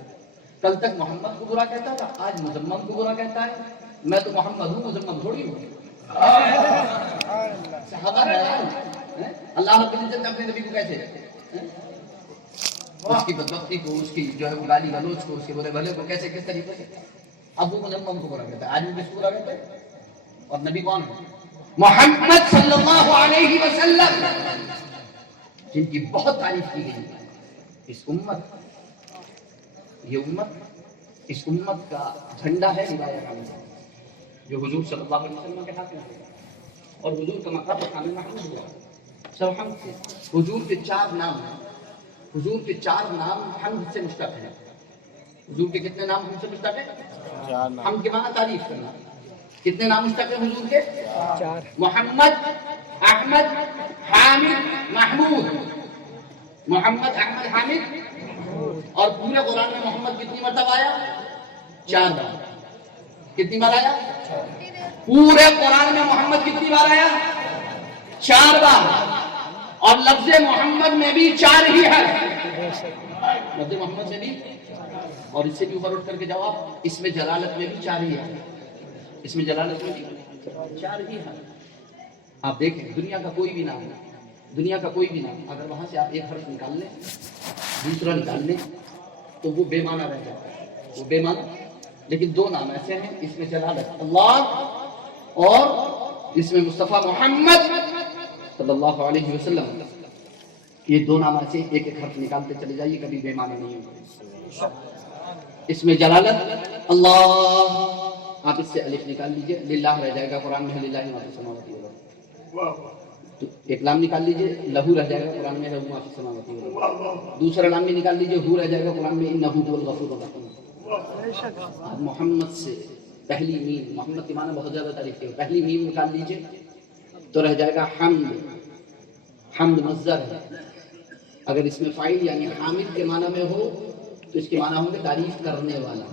کل تک محمد کو برا کہتا تھا، آج مزمم کو برا کہتا ہے. میں تو محمد ہوں، مزمم تھوڑی ہوں. صحابہ اللہ رب العزت نے اپنے نبی کو کیسے، اس کی بدبختی کو، اس کی جو ہے وہ گالی گلوچ کو، اس کے برے بھلے کو کیسے، کس طریقے سے؟ اب وہ مزمم کو برا کہتا ہے، آج وہ کس کو برا کہتا ہے؟ اور نبی کون ہے؟ محمد صلی اللہ علیہ وسلم، جن کی بہت تعریف کی گئی. اس امت کا جھنڈا ہے روایت جو حضور صلی اللہ علیہ وسلم کے ہاتھ میں ہے، اور حضور کا مقام کامل محمود ہوا. سب ہم سے حضور کے 4 نام ہیں. حضور کے 4 نام حمد سے مشتق ہیں. حضور کے کتنے نام حمد سے مشتق ہیں؟ حمد کے معنی تعریف کرنا. کتنے نام مشتق ہیں حضور کے؟ 4. محمد، احمد، حامد، محمود. محمد، احمد، حامد. اور پورے قرآن میں محمد کتنی مرتبہ آیا؟ 4 بار. کتنی بار آیا؟ پورے قرآن میں محمد کتنی بار آیا؟ 4 بار. اور لفظ محمد میں بھی 4 ہی ہے. لفظ محمد میں بھی، اور اس سے بھی اوپر اٹھ کر کے جواب، اس میں جلالت میں بھی 4 ہی ہے. اس میں جلالت میں بھی 4 ہی ہے. آپ دیکھیں دنیا کا کوئی بھی نام، اگر وہاں سے آپ ایک حرف نکال لیں، دوسرا نکال لیں، تو وہ بے معنی رہ جاتا ہے، وہ بے معنی. لیکن 2 نام ایسے ہیں، اس میں جلالت اللہ اور اس میں مصطفیٰ محمد صلی اللہ علیہ وسلم. یہ 2 نام ایسے، ایک ایک حرف نکالتے چلے جائیے، کبھی بے معنی نہیں ہوگا. اس میں جلالت اللہ، آپ اس سے الف نکال لیجئے، للہ رہ جائے گا قرآن میں، للہ ما فی السماوات والارض. تو ایک نام نکال لیجئے، لہو رہ جائے گا قرآن میں، لہو ما فی السماوات والارض. دوسرا نام بھی نکال لیجئے، ہو رہ جائے گا قرآن میں، انہ هو الغفور الرحیم. محمد سے پہلی میم، محمد کے معنی بہت زیادہ تعریف ہے، پہلی میم نکال لیجئے تو رہ جائے گا حمد. حمد مصدر ہے. اگر اس میں فاعل یعنی حامد کے معنی میں ہو تو اس کے معنی ہوں گے تعریف کرنے والا،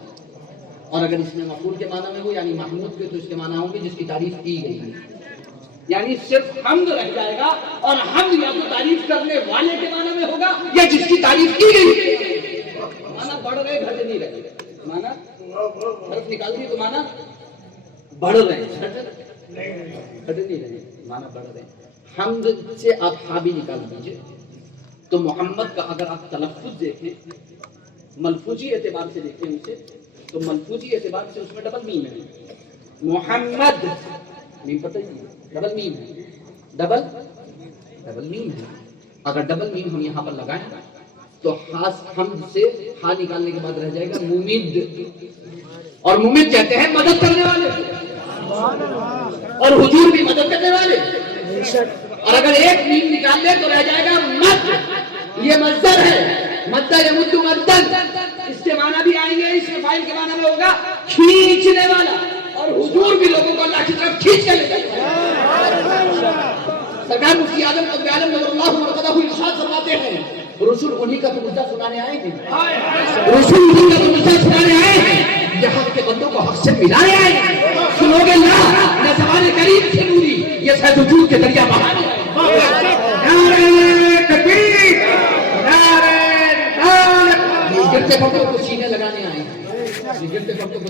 اور اگر اس میں مفعول کے معنی میں ہو یعنی محمود کے، تو اس کے معنی ہوں گے جس کی تعریف کی گئی ہے. یعنی صرف حمد رہ جائے گا، اور حمد یا تو تعریف کرنے والے کے معنی میں ہوگا یا جس کی تعریف کی گئی ہے. معنی بڑھ رہے گھٹ نہیں رہے. معنی حرف نکال دیے تو معنی بڑھ رہے ہیں، گھٹ نہیں رہے، معنی بڑھ رہے ہیں. حمد سے آپ ہا بھی نکال دیجئے تو محمد کا اگر آپ تلفظ دیکھیں، ملفوظی اعتبار سے دیکھیں اسے، تو ملفوظی اعتبار سے اس میں ڈبل میم ہے. محمد میم پتہ ہی، ڈبل میم ہے، ڈبل میم ہے. اگر ڈبل میم ہم یہاں پر لگائیں تو حمد سے ہا نکالنے کے بعد رہ جائے گا ممد. اور ممد کہتے ہیں مدد کرنے والے، اور حضور بھی مدد کرنے والے. اور اگر ایک میم نکال لے تو رہ جائے گا مد. یہ مصدر ہے، مد یمد مدن. اس کے معنی بھی آئیں گے، اس میں فاعل کے معنی میں ہوگا کھینچنے والا، اور اور حضور بھی لوگوں کو اللہ کی طرف کھینچ کے لے جاتے ہیں۔ سرکار مفتی اعظم قطب عالم نور اللہ مرقدہ ارشاد فرماتے ہیں رسول انہی کا تو مدعا سنانے آئے ہیں، رسول انہی کا تو مدعا سنانے آئے ہیں، یہ حق کے بندوں کو حق سے ملانے آئے ہیں۔ سنو گے نہ زمان قریب سے نوری یہ سید وجود کے دریا بہانے نعرہ تکبیر نعرہ رسالت۔ گرتے پردوں کو سینے لگانے آئے ہیں، یہ گرتے پردوں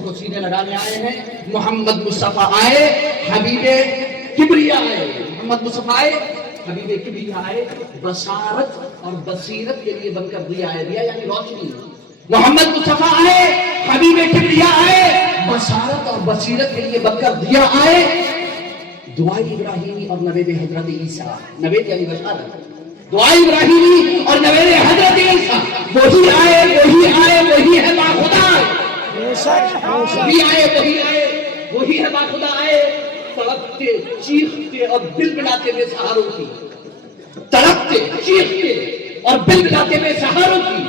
کو سینے لگانے آئے ہیں۔ محمد مصطفیٰ آئے حبیب کبریا آئے، محمد مصطفیٰ آئے حبیب کبریا آئے، بصارت اور بصیرت کے لیے بن کر دیا ہے، دیا یعنی روشنی۔ محمد مصطفیٰ آئے حبیب کبریا آئے، بصارت اور بصیرت کے لیے بن کر دیا آئے۔ دعائی ابراہیمی اور نوید حضرت عیسیٰ، نوید یعنی بشارت، دعائی ابراہیمی اور نوید حضرت عیسیٰ، وہی آئے وہی ہے باخدا، وہی آئے وہی ہے باخدا آئے، تڑپتے چیختے اور بل بلاتے بے سہاروں کی، تڑپتے چیختے اور بل بلاتے بے سہاروں کی،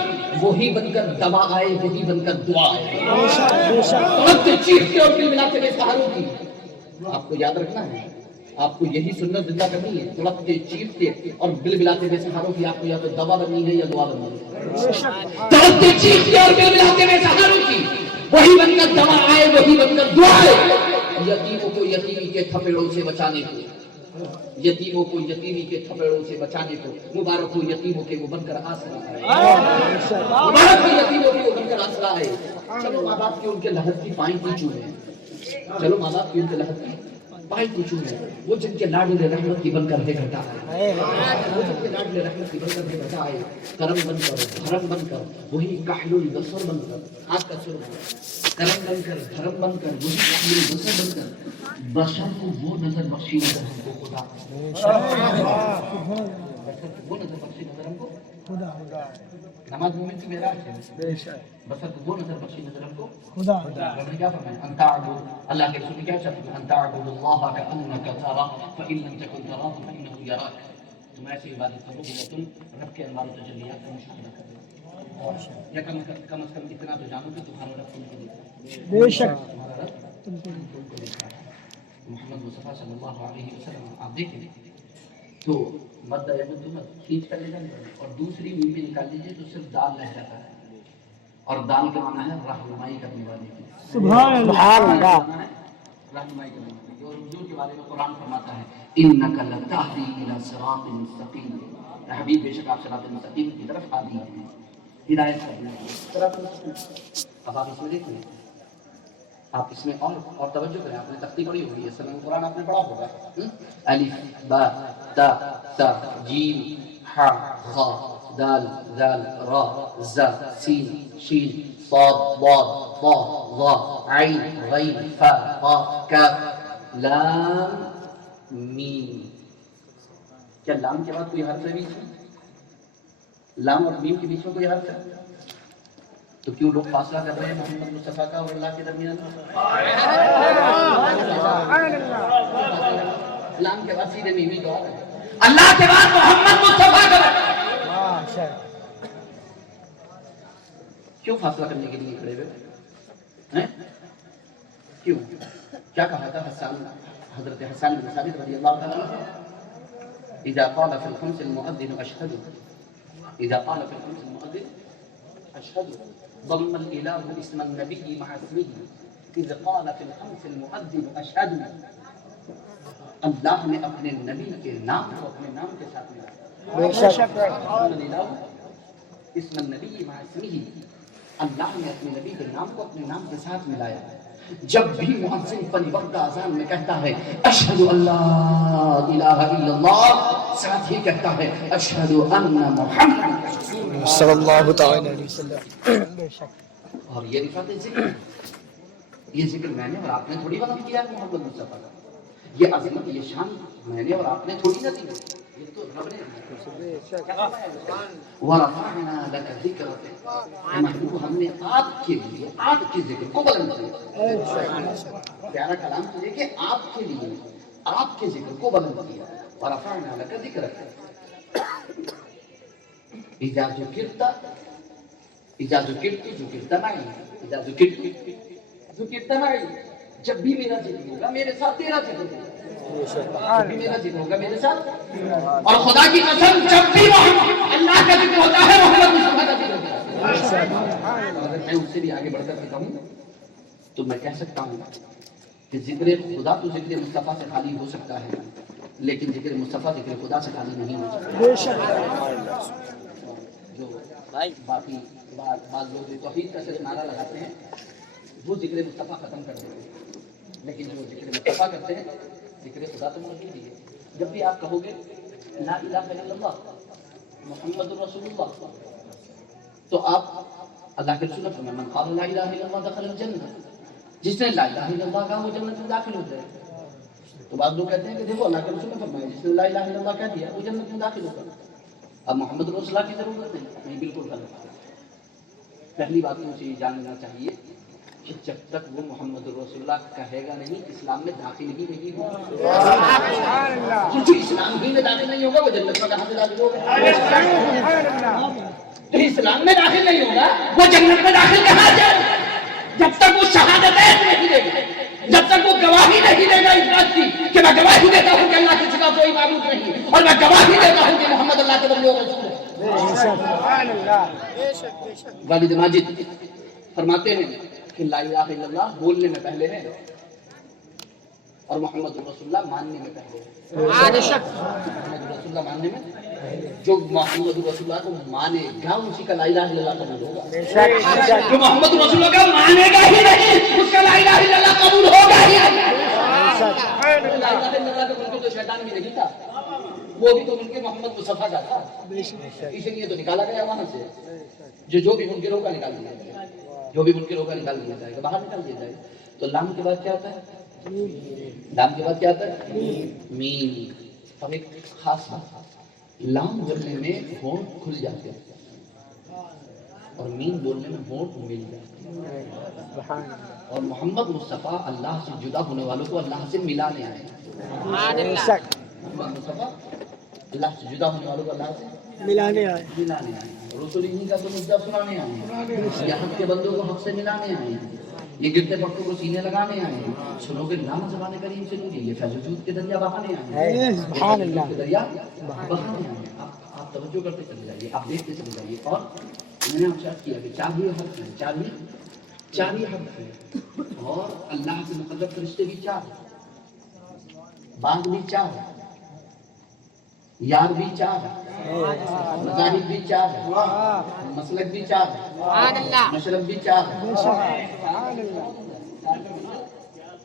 وہی بن کر دوا آئے وہی بن کر دعا آئے، تڑپتے چیختے اور بل بلاتے بے سہاروں کی۔ آپ کو یاد رکھنا ہے، آپ کو یہی سنت زندہ کرنی ہے، تڑپتے چیختے اور بل بلاتے بے سہاروں کی۔ آپ کو یا تو دوا بننی ہے یا دعا بننی ہے۔ تڑپتے چیختے اور بل بلاتے بے سہاروں کی، وہی بن کر دوا آئے وہی بن کر دعا آئے۔ یتیموں کو یتیمی کے تھپڑوں سے بچانے کو، یتیموں کو یتیمی کے تھپڑوں سے بچانے کو، مبارک ہو یتیموں کے وہ بن کر آسرا آئے، مبارک ہو یتیموں کے وہ بن کر آسرا آئے۔ چلو ماں باپ کی ان کے لحد کی پائیں کی چومیں، چلو ماں باپ کی ان کے لحد کی پائیں کی چومیں، وہ جن کے لاڈلے رحمت کی بن کر دے گھٹا آئے، وہ جن کے لاڈلے رحمت کی بن کر دے گھٹا آئے، کرم بن کر دھرم بن کر وہی کاہل البصر بن کر، آج کا سر بن کرم بن کر دھرم بن کر وہی کاہل البصر بن کر بشر کو وہ نظر بخشی نظر ہم کو خدا، بشر کو وہ نظر بخشی نظر ہم کو خدا، نماز مومن کی معراج ہے، بشر کو وہ نظر بخشی نظر ہم کو خدا۔ نے کیا فرمایا؟ ان تعبد، اللہ کے رسول نے کیا فرمایا؟ ان تعبد اللہ کأنک تراہ فإن لم تکن تراہ فإنہ یراک، تم ایسی عبادت کرو کہ تم رب کے انوار و تجلیات کا مشاہدہ کرو، یا کم از کم اتنا تو جانو کہ تمہارا رب تم کو دیکھتا ہے، بے شک تمہارا رب تم کو دیکھتا ہے۔ محمد مصطفیٰ صلی اللہ علیہ وسلم آپ دیکھیں تو مد کھینچ کر لے جانے اور دوسری میم بھی نکال لیجیے تو صرف دال رہ جاتا ہے، اور دال کا معنی ہے رہنمائی کرنے والے کی، سبحان اللہ، رہنمائی کرنے والے کی۔ اور حضور کے بارے میں قرآن فرماتا ہے انک لتہدی الی صراط مستقیم، حبیب بے شک آپ صراط مستقیم کی طرف ہادی ہیں، ہدایت کرنے والے صراط مستقیم۔ اب آپ اس میں دیکھیں، آپ اس میں اور توجہ کریں، آپ نے تختی پڑھی ہوگی، اس میں قرآن آپ نے پڑھا ہوگا، الف با تا سا جیم ح خ دال ذال را ز سین شین صاد ضاد طا ظا عین غین فا قاف کاف لام میم۔ کیا لام کے بعد کوئی حرف ہے بیچ میں؟ لام اور میم کے بیچ میں کوئی حرف ہے؟ تو کیوں لوگ فاصلہ کر رہے ہیں محمد مصطفیٰ کا اور اللہ کے درمیان؟ لام کے بعد سیدھے میمی تو آ رہے ہیں، اللہ کے بعد محمد مصطفیٰ کا، کیوں فاصلہ کرنے کے لیے کھڑے ہوئے؟ کیوں؟ کیا کہا تھا حضرت حسان بن ثابت رضی اللہ تعالیٰ عنہ، اذا قال في الخمس المؤذن اشهد، اذا قال في الخمس المؤذن اشهد ضم الإله اسم النبي مع اسمه، اذ قال في الخمس المؤذن اشهد، اللہ نے اپنے نبی کے نام کو اپنے نام کے ساتھ ملایا، ضم الإله اسم النبي مع اسمه، اللہ نے اپنے نبی کے نام کو اپنے نام کے ساتھ ملایا۔ جب بھی مؤذن پنج وقت اذان میں کہتا ہے اشہد ان لا الہ الا اللہ، ساتھ ہی کہتا ہے اشہد ان محمد صلی اللہ تعالی علیہ وسلم۔ اور یہ رفعت ذکر، یہ ذکر میں نے اور آپ نے تھوڑی بلند کیا ہے محمد مصطفیٰ کا، یہ عظمت یہ شان میں نے اور آپ نے تھوڑی نہ دی، یہ تو رب نے وَرَفَعْنَا لَكَ ذِكْرَكَ، محبوب ہم نے آپ کے لیے آپ کے ذکر کو بلند کیا، پیارا کلام تو دیکھیں آپ کے لیے آپ کے ذکر کو بلند کیا، وَرَفَعْنَا لَكَ ذِكْرَكَ اذا ذکرت معی، اذا ذکرت ذکرتنا جب بھی میرا ذکر ہوگا میرے ساتھ تیرا ذکر ہوگا، جب بھی میرا ذکر ہوگا میرے ساتھ، اور خدا کی قسم جب بھی اللہ کا ذکر ہوتا ہے محمد مصطفیٰ کا ذکر ہوتا ہے۔ اگر میں اس سے بھی آگے بڑھ کر کہتا ہوں تو میں کہہ سکتا ہوں کہ ذکر خدا تو ذکر مصطفیٰ سے خالی ہو سکتا ہے، لیکن ذکر مصطفیٰ ذکر خدا سے خالی نہیں ہو سکتا۔ جو باقی بعض لوگ توحید کا صرف نعرہ لگاتے ہیں وہ ذکر مصطفیٰ ختم کر دیتے ہیں، لیکن جو ذکر مصطفیٰ کرتے ہیں ذکر خدا تو موجود ہی ہے۔ جب بھی آپ کہو گے لا الہ الا اللہ محمد رسول اللہ تو آپ اللہ کے رسول فرمائے من قال لا الہ الا اللہ دخل الجنہ، جس نے لا الہ الا اللہ کہا وہ جنت میں داخل ہو جائے۔ تو بعض لوگ کہتے ہیں کہ دیکھو اللہ کے رسول نے فرمایا جس نے لا الہ الا اللہ کہہ دیا وہ جنت میں داخل ہوگا، اب محمد رسول اللہ کی ضرورت نہیں، بالکل غلط۔ پہلی بات تو مجھے یہ جاننا چاہیے کہ جب تک وہ محمد رسول اللہ کہے گا نہیں اسلام میں داخل ہی نہیں ہوگا، کیونکہ اسلام ہی میں داخل نہیں ہوگا وہ جنت میں کہاں سے داخل ہوگا؟ تو اسلام میں داخل نہیں ہوگا وہ جنت میں داخل کہاں جائے؟ جب تک وہ شہادتین نہیں دے گا، جب تک وہ گواہی نہیں دے گا اس بات کی کہ میں گواہی دیتا ہوں کہ اللہ کے سوا کوئی معبود نہیں، اور میں گواہی دیتا ہوں کہ محمد اللہ کے بندے اور رسول ہے۔ والد ماجد فرماتے ہیں کہ لا الہ الا اللہ بولنے میں پہلے ہے اور محمد رسول اللہ ماننے میں پہلے ہے۔ محمد رسول اللہ ماننے میں، جو محمد رسول اللہ کو مانے گا اسی کا لا الہ الا اللہ قبول ہوگا، جو محمد رسول اللہ کا مانے گا ہی نہیں اس کا لا الہ الا اللہ قبول ہوگا ہی نہیں۔ لا الہ الا اللہ کا ملک تو شیطان بھی نہیں تھا، وہ بھی تو ملک محمد مصطفیٰ کا تھا، اسی لیے تو نکالا گیا وہاں سے۔ جو بھی منکر ہوگا نکال دیا جائے گا، جو بھی منکر ہوگا نکال دیا جائے گا، باہر نکال دیا جائے گا۔ تو لام کے بعد کیا ہوتا ہے؟ لام کے بعد کیا ہوتا ہے؟ میم۔ اور ایک خاص بات، لام بولنے میں ہونٹ کھل جاتے ہیں اور میم بولنے میں ہونٹ مل جاتے ہیں، اور محمد مصطفیٰ اللہ سے جدا ہونے والوں کو اللہ سے ملانے آئے ہیں۔ محمد مصطفیٰ اللہ سے جدا ہونے والوں کو اللہ سے ملانے آئے ہیں۔ رسول انہی کا تو مدعا سنانے آئے ہیں، یہ حق کے بندوں کو حق سے ملانے آئے ہیں، یہ گرتے پٹوں کو سینے لگانے آئے ہیں۔ سنو گے نام زبان کریم سے نوری، یہ فیض وجود کے دریا بہانے آئے ہیں، سبحان اللہ کے دریا بہانے آئے ہیں۔ آپ توجہ کرتے چلے جائیے، آپ دیکھتے چلے جائیے۔ اور میں نے آپ سے عرض کیا کہ چار ہی حرف ہیں، چار ہی حرف ہیں، اور اللہ کے مقرب فرشتے بھی چار، باغ بھی چار، یار بھی چار، مذاہب بھی چار، مسلک بھی چار، مشرب بھی چار،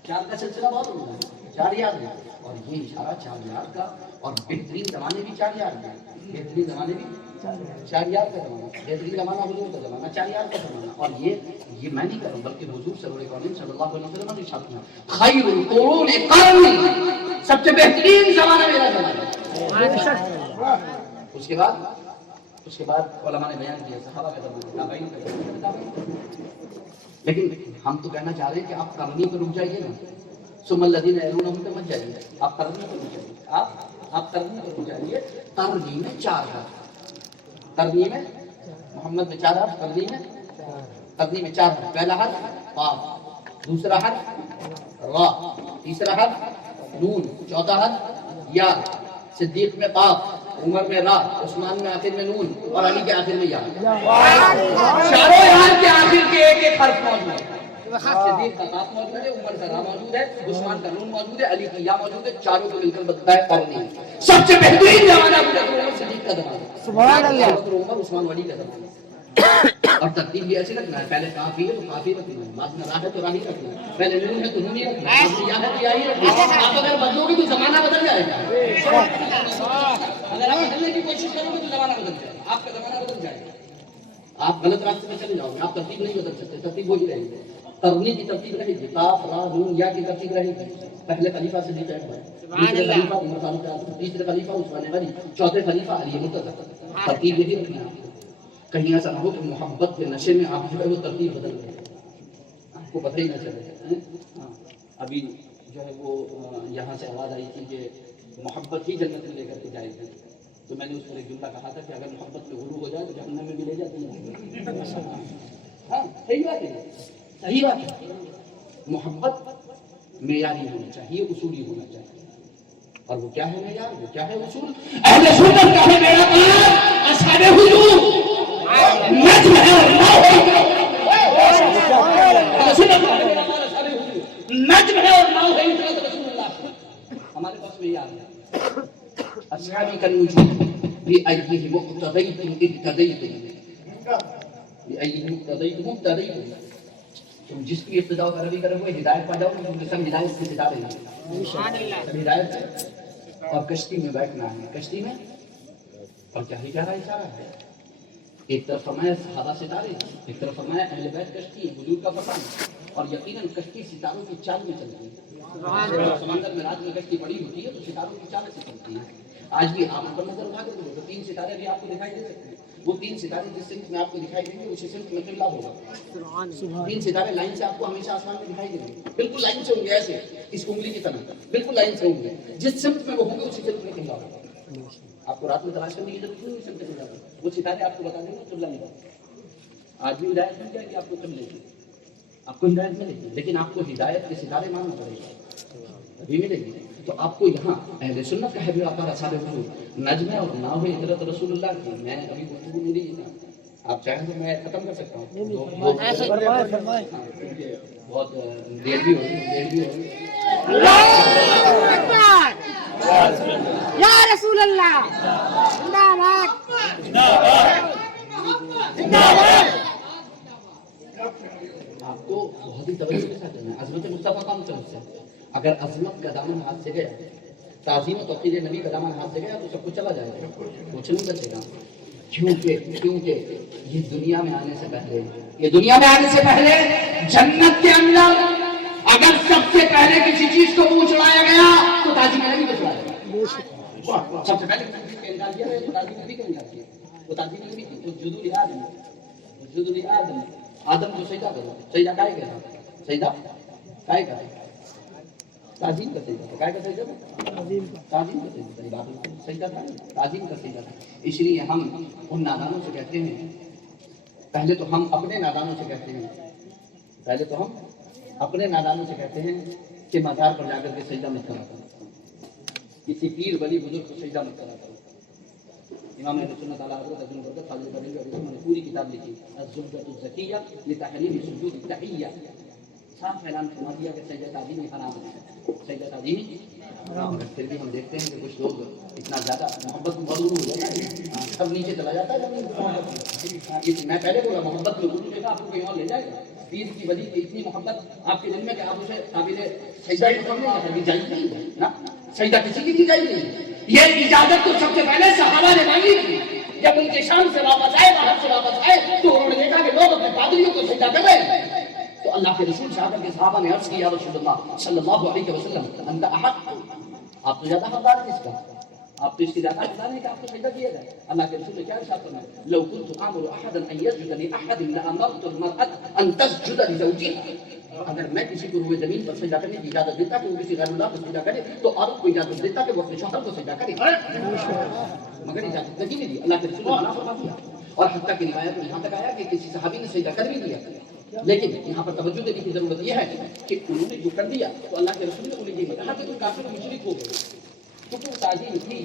چار کا سلسلہ بہت ہوگا، چار یار ہے، اور یہ اشارہ چار یار کا، اور بہترین زمانے بھی چار یار ہیں، بہترین زمانے بھی چار یار کا زمانہ، بہترین زمانہ حضور کا زمانہ، چار یار کا زمانہ۔ اور یہ میں نہیں کہہ رہا ہوں بلکہ حضور صلی اللہ علیہ وسلم نے ارشاد کیا خیر القرون قرنی، سب سے بہترین زمانہ میرا زمانہ۔ اس کے بعد علماء نے بیان کیا صحابہ کا زمانہ، تابعین کا زمانہ۔ لیکن ہم تو کہنا چاہ رہے ہیں کہ آپ قرنی پر رک جائیے نا، ثم الذین یلونہم پہ مت جائیے، آپ قرنی پر رک جائیے، آپ قرنی پر رک جائیے۔ قرنی میں چار حرف، قرنی میں محمد میں چار حرف، قرنی میں چار حرف۔ پہلا حرف قاف، دوسرا حرف را، تیسرا حرف نون، چوتھا حرف یا۔ صدیق میں قاف، عمر میں را، عثمان میں آخر میں نون، اور علی کے آخر میں یا۔ چاروں یہاں کے آخر کے ایک حرف موجود ہے۔ صدیق کا قاف موجود ہے، عمر کا را موجود ہے، عثمان کا نون موجود ہے، علی کی یا موجود ہے، چاروں کو مل کر بنتا ہے قرنی۔ سب سے بہترین زمانہ ابو بکر عمر صدیق کا زمانہ، سبحان اللہ، ابو بکر عمر عثمان علی کا زمانہ۔ اور ترتیب بھی ایسے رکھنا ہے، پہلے کافی ہے تو کافی رکھنا ہے، بعد میں راہ ہے تو راہی رکھنا ہے، پہلے نون ہے تو نون ہی رکھنا ہے، بعد میں یا ہے تو یا ہی رکھنا ہے۔ آپ اگر بدلو گے تو زمانہ بدل جائے گا، اگر آپ بدلنے کی کوشش کرو گے تو زمانہ بدل جائے گا، آپ کا زمانہ بدل جائے گا، آپ غلط راستے میں چلے جاؤ گے، آپ ترتیب نہیں بدل سکتے، ترتیب وہی رہے گی، قرنی کی ترتیب رہے گی، قاف را نون یا کی ترتیب رہے گی۔ پہلے خلیفہ صدیق اکبر، دوسرے خلیفہ عمر فاروق اعظم، تیسرے خلیفہ عثمان غنی، چوتھے خلیفہ علی مرتضی۔ ترتیب یہی رکھنا ہے، کہیں ایسا نہ ہو کہ محبت کے نشے میں آپ جو ہے وہ ترتیب بدل گئے، آپ کو پتہ ہی نہ چلے۔ ابھی جو ہے وہ یہاں سے آواز آئی تھی کہ محبت ہی جنت میں لے کر کے جائے گی، تو میں نے اس پر ایک جملہ کہا تھا کہ اگر محبت میں غرور ہو جائے تو جہنم میں بھی لے جاتی ہے۔ ہاں صحیح بات ہے، صحیح بات ہے۔ محبت معیاری ہونا چاہیے، اصولی ہونا چاہیے. اور وہ کیا ہے معیار، وہ کیا ہے اصول؟ اہل سنت کا ہے میرا کلام اصحاب حضور نجم ہے اور ناؤ ہے. اہل سنت کا ہے میرا کلام اصحاب حضور نجم ہے اور ناؤ ہے حضرت رسول اللہ. ہمارے پاس معیار ہے. اصحابی کالنجوم بأیہم اقتدیتم اہتدیتم، بأیہم اقتدیتم اہتدیتم. تم جس کی ابتدا عربی کرو گے ہدایت پا جاؤ گے، کیونکہ سب ہدایت کے ستارے ہیں. سب ہدایت ہے. اور کشتی میں بیٹھنا ہے، کشتی میں. اور کیا ہی کہہ رہا ہے اشارہ ہے. ایک طرف فرمایا صحابہ ستارے، ایک طرف فرمایا اہل بیت کشتی ہے، حضور کا فرمان. اور یقیناً کشتی ستاروں کی چال میں چلتی ہے. سمندر میں رات میں کشتی پڑی ہوتی ہے تو ستاروں کی چال سے چلتی ہے. آج بھی آپ اوپر نظر اٹھا کے دیکھو تو 3 ستارے بھی آپ کو دکھائی دے سکتے ہیں. وہ 3 ستارے جس سمت میں آپ کو دکھائی دیں گے اسی سمت میں قبلہ ہوگا. 3 ستارے لائن سے آپ کو ہمیشہ آسمان میں دکھائی دیں گے، بالکل لائن سے ہوں گے، ایسے اس انگلی کی طرح بالکل لائن سے ہوں گے. جس سمت میں وہ ہوں گے اسی سمت میں قبلہ ہوگا. آپ کو رات میں تلاش کرنے کی ضرورت نہیں، سمت میں جاتا وہ ستارے آپ کو بتا دیں گے قبلہ نہیں ہوگا. آج بھی ہدایت مل جائے گی آپ کو قبلے کی، آپ کو ہدایت ملے گی، لیکن آپ کو ہدایت کے ستارے ماننا پڑے گا تبھی ملے گی. تو آپ کو یہاں اہل سنت کا ہے بھی آتا اصحاب حضور نجم ہے اور ناؤ ہے حضرت رسول اللہ کی. میں ابھی گفتگو میری آپ چاہیں تو میں ختم کر سکتا ہوں. بہت دیر بھی ہوگی، یا رسول اللہ زندہ باد. آپ کو بہت ہی توجہ کے ساتھ ہے. عظمت مصطفیٰ کون طرف سے؟ اگر عظمت کا دامن ہاتھ سے گیا، تعظیم و توقیر نبی کا دامن ہاتھ سے گیا تو سب کچھ چلا جائے گا، کچھ نہیں بچے گا. کیونکہ یہ دنیا میں آنے سے پہلے جنت کے اندر اگر سب سے پہلے کسی چیز کو منہ چڑھایا گیا تو تعظیم نبی کو چڑھایا گیا. سب سے پہلے کسی کا انکار کیا ہے تو تعظیم نبی کا انکار کیا. وہ تعظیم نبی کی اسجدوا لآدم، اسجدوا لآدم. آدم کو سجدہ کرو. سجدہ کائے کا تھا؟ سجدہ کائے کا تھا؟ تعظیم کا سجدہ تھا. کائے کا سجدہ تھا؟ تعظیم کا سجدہ تھا. سجدہ تھا تعظیم کا سجدہ تھا. اس لیے ہم ان نادانوں سے کہتے ہیں، پہلے تو ہم اپنے نادانوں سے کہتے ہیں کہ مزار پر جا کر کے سجدہ مت کرا کرو، کسی پیر ولی بزرگ کو سجدہ مت کرا کرو. امام اہل سنت علی حضرت ابن برکت فاضل بریلوی رحمہ اللہ نے پوری کتاب لکھی الزبدۃ الزکیہ لتحریم سجود التحیہ. صاف اعلان فرما دیا کہ سجدہ تعظیمی حرام ہے، سجدہ تعظیمی حرام ہے. پھر بھی ہم دیکھتے ہیں کہ کچھ لوگ اتنا زیادہ محبت میں غرور ہو جاتا ہے، سب نیچے چلا جاتا ہے زمین پر. میں پہلے بولا محبت میں غرور دیکھا آپ کو کہیں اور لے جائے گا. پیر کی ولی کی اتنی محبت آپ کے دل میں کہ آپ اسے قابل سجدہ ہی سمجھیں، جائز نہیں ہے نا. سجدہ کسی کی بھی جائز نہیں. یہ اجازت تو سب سے پہلے صحابہ نے مانگی تھی. جب ان کے شام سے واپس آئے، باہر سے واپس آئے تو انہوں نے دیکھا کہ لوگ اپنے پادریوں کو سجدہ کر رہے ہیں. تو اللہ کے رسول سے آ کر کے صحابہ نے عرض کی یا رسول اللہ صلی اللہ علیہ وسلم انت احق، آپ تو زیادہ حقدار ہیں اس کا، آپ تو اس کی زیادہ حقدار ہیں کہ آپ کو سجدہ کیا جائے. اللہ کے رسول نے کیا ارشاد فرمایا لو كنت آمر احدا ان يسجد لاحد لامرت المرأة ان تسجد لزوجها. اگر میں کسی کو روئے زمین پر سجدہ کرنے کی اجازت دیتا کہ وہ کسی غیر اللہ کو سجدہ کرے تو عورت کو اجازت دیتا کہ وہ اپنے شوہر کو سجدہ کرے، مگر اجازت نہیں دی. اللہ کے رسول نے منع فرما دیا. اور حتیٰ کہ روایت میں یہاں تک آیا کہ کسی صحابی نے سجدہ کر بھی دیا. لیکن یہاں پر توجہ دینے کی ضرورت یہ ہے کہ انہوں نے جو کر دیا تو اللہ کے رسول نے انہیں یہ کہا کہ تم کافر مشرک ہو گئے، کیونکہ وہ تعظیم تھی.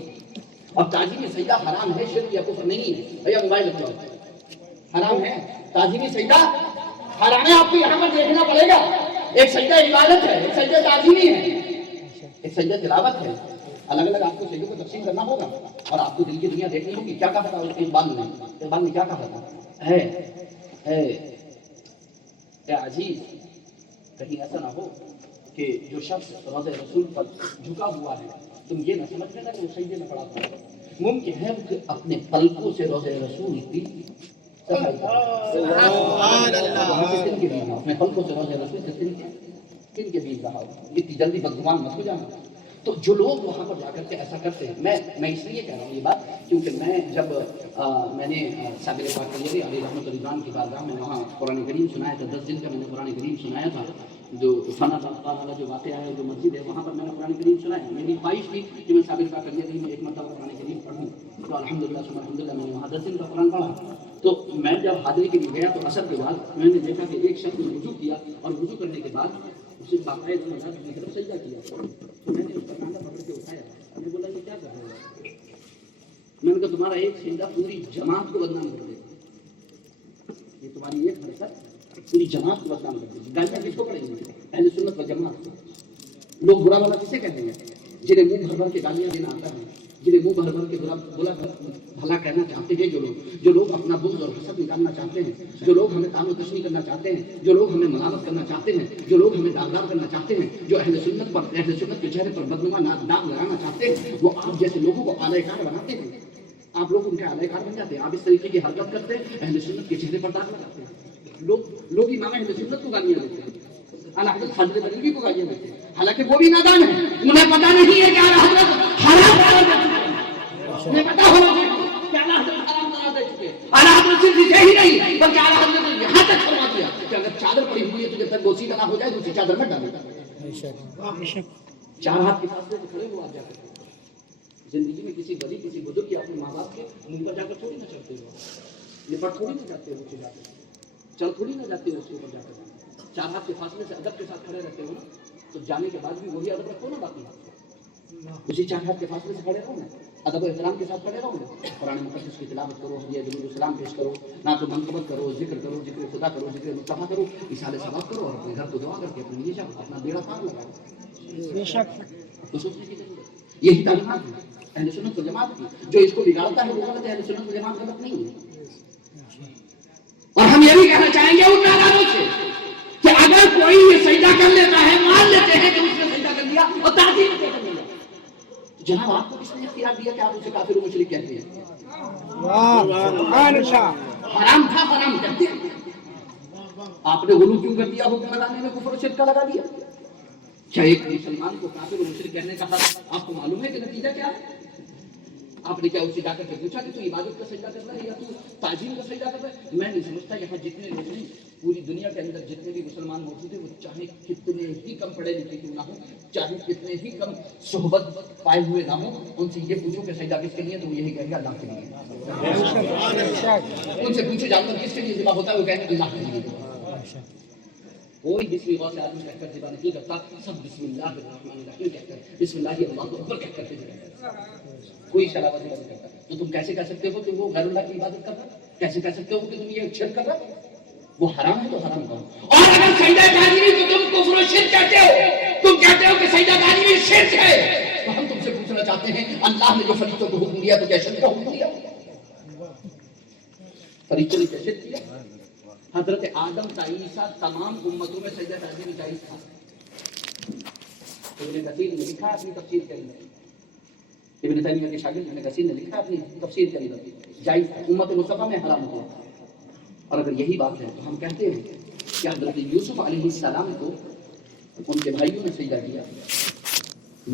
اب تعظیم سجدہ حرام ہے، شرک یا کفر نہیں ہے. بھیا موبائل رکھو، حرام ہے تعظیم سجدہ حرام ہے. آپ کو یہاں پر دیکھنا پڑے گا. ایک سجدہ عبادت ہے، ایک سجدہ تعظیمی ہے، ایک سجدہ تلاوت ہے. الگ الگ آپ کو سجدوں کو تقسیم کرنا ہوگا اور آپ کو دل کی دنیا دیکھنی ہوگی. کیا کہا تھا اقبال نے کیا کہا تھا؟ اے عزیز، کہیں ایسا نہ ہو کہ جو شخص روضہ رسول پر جھکا ہوا ہے تم یہ نہ سمجھ لینا کہ وہ سجدے میں پڑا تھا. ممکن ہے کہ اپنے پلکوں سے روضہ رسول کی اپنے پلکوں سے روضہ رسول سے کن کے بیچ رہا ہو. اتنی جلدی بدگمان مت ہو جانا. تو جو لوگ وہاں پر جا کر کے ایسا کرتے ہیں، میں اس لیے کہہ رہا ہوں یہ بات کیونکہ جب میں نے صابر پاک علی رحمۃ الرحمان کی بارگاہ میں وہاں قرآن کریم سنایا تھا. 10 دن کا میں نے قرآن کریم سنایا تھا. جو فنا والا جو واقعہ ہے، جو مسجد ہے، وہاں پر میں نے قرآن کریم سنایا. میری خواہش تھی کہ میں صابر پاک علی میں ایک مرتبہ قرآن کریم پڑھوں. تو الحمدللہ میں نے وہاں 10 دن کا قرآن پڑھا. تو میں جب حاضری کے لیے گیا تو عصر کے بعد میں نے دیکھا کہ ایک شخص نے وضو کیا اور وضو کرنے کے بعد اسے باقاعدہ مذہب کی طرف سجدہ کیا تو میں نے اس کا کانڈا پکڑ کے اٹھایا. میں نے بولا یہ کیا کر رہے ہو؟ میں نے کہا تمہارا ایک سجدہ پوری جماعت کو بدنام کر دے گا. یہ تمہاری ایک حرکت پوری جماعت کو بدنام کر دے گی. گالیاں کس کو پڑیں گی؟ اہل سنت و جماعت کو. لوگ برا والا کسے کہتے ہیں؟ جنہیں منہ بھر بھر کے گالیاں دینا آتا ہے, جنہیں منہ بھر بھر کے برا بھلا کہنا چاہتے ہیں, جو لوگ اپنا بغض اور حسد نکالنا چاہتے ہیں, جو لوگ ہمیں تام و تشنیع کرنا چاہتے ہیں, جو لوگ ہمیں ملامت کرنا چاہتے ہیں, جو لوگ ہمیں داغدار کرنا چاہتے ہیں, جو اہل سنت کے چہرے پر بدنما داغ لگانا چاہتے ہیں, وہ آپ جیسے لوگوں کو اعلی کار بناتے ہیں. آپ لوگ ان کے اعلی کار بن جاتے ہیں. آپ اس طریقے کی حرکت کرتے ہیں, اہل سنت کے چہرے پر داغ لگاتے ہیں. لوگ امام اہل سنت کو گالیاں دیتے ہیں, اعلیٰ حضرت خالد بریلوی کو گالیاں دیتے ہیں, حالانکہ وہ بھی نادان ہے. انہیں پتا نہیں ہے کہ اعلیٰ حضرت حرام قرار دے چکے ہیں. انہیں پتا ہونا چاہیے کہ اعلیٰ حضرت حرام قرار دے چکے ہیں. اعلیٰ حضرت صرف اسے ہی نہیں بلکہ اعلیٰ حضرت نے یہاں تک فرما دیا کہ اگر چادر پڑی ہوئی ہے تو جب تک بوسیدہ نہ ہو جائے تو اسے چادر مت ڈالے. 4 ہاتھ کے فاصلے سے کھڑے ہو آپ جا کر. زندگی میں کسی ولی کسی بزرگ یا اپنے ماں باپ کے منہ پر جا کر تھوڑی نہ چڑھتے ہو, لپٹ تھوڑی نہ جاتے ہو, اسے جا کر چل تھوڑی نہ جاتے ہو اس کے اوپر جا کر. 4 ہاتھ کے فاصلے سے ادب کے ساتھ کھڑے رہتے ہو نا, تو جانے کے بعد بھی وہی ادب رکھو نا. باقی اسی 4 ہاتھ کے فاصلے سے کھڑے رہو نا, ادب و احترام کے ساتھ کھڑے رہو نا. قرآن مقدس کی تلاوت کرو, ہدیہ درود و سلام پیش کرو, نعت و منقبت کرو, ذکر کرو, ذکر خدا کرو, ذکر مصطفیٰ کرو, اصالہ ثواب کرو, اور اپنے گھر کو دعا کر کے اپنے لیے جاؤ, اپنا بیڑا پار لگاؤ. بے شک تو سوچنے کی ضرورت. یہی تعلیمات ہے اہل سنت و جماعت کی. جو اس کو بگاڑتا ہے وہ غلط ہے, اہل سنت و جماعت غلط نہیں ہے. اور ہم یہ بھی کہنا چاہیں گے ان نادانوں سے کہ اگر کوئی یہ سجدہ کر لیتا ہے, مان لیتے ہیں کہ اس نے سجدہ کر لیا اور تعظیم کر لیا, جناب آپ کو کس نے اختیار دیا کہ آپ اسے کافر و مشرک کہتے ہیں؟ حرام تھا حرام کہتے ہیں. آپ نے غلو کیوں کر دیا؟ حکم لگانے میں کفر و شرک کا لگا دیا. کیا ایک مسلمان کو کافر و مشرک کہنے کا حق آپ کو معلوم ہے کہ نتیجہ کیا ہے؟ آپ نے کیا اسے جا کر کے پوچھا کہ تو عبادت کا سجدہ کر رہا ہے یا تو تعظیم کا سجدہ کر رہا ہے؟ میں نہیں سمجھتا یہاں جتنے لوگ ہیں پوری دنیا کے اندر جتنے بھی مسلمان موجود ہیں وہ چاہے کتنے ہی کم پڑھے لکھے کیوں نہ ہو, چاہے کتنے ہی کم صحبت پائے ہوئے نہ ہو, ان سے یہ پوچھو کہ سجدہ کس کے لیے تو وہ یہی کہیں گے اللہ کے لیے. ان سے پوچھو جانور کس کے لیے ذبح ہوتا ہے, وہ کہیں گے اللہ کے لیے. کوئی بسم اللہ سے آدمی کہہ کر ذبح نہیں کرتا, سب بسم اللہ الرحمن الرحیم کہہ کر, بسم اللہ اللہ اکبر کہہ کر کوئی شراب نہیں کرتا. تو تم کیسے کہہ سکتے ہو کہ وہ غیر اللہ کی عبادت کر رہا ہے؟ کیسے کہہ سکتے ہو کہ تم یہ شرک کر رہا ہے؟ وہ حرام ہے تو حرام کرو. اور اگر سجدہ تعظیمی تو تم کفر و شرک کہتے ہو, تم کہتے ہو کہ سجدہ تعظیمی شرک ہے, تو ہم تم سے پوچھنا چاہتے ہیں اللہ نے جو فرشتوں کو حکم دیا تو کیا شرک کا حکم دیا؟ فرشتوں نے کیا شرک کیا؟ حضرت آدم تا عیسیٰ تمام امتوں میں سجدہ تعظیمی جائز تھا. ابن کثیر نے لکھا اپنی تفسیر کے اندر, ابن تیمیہ کے شاگرد ابن کثیر نے لکھا اپنی تفسیر کے اندر جائز تھا, امت مصطفیٰ میں حرام ہوا. اور اگر یہی بات ہے تو ہم کہتے ہیں کہ حضرت یوسف علیہ السلام کو ان کے بھائیوں نے سجدہ کیا,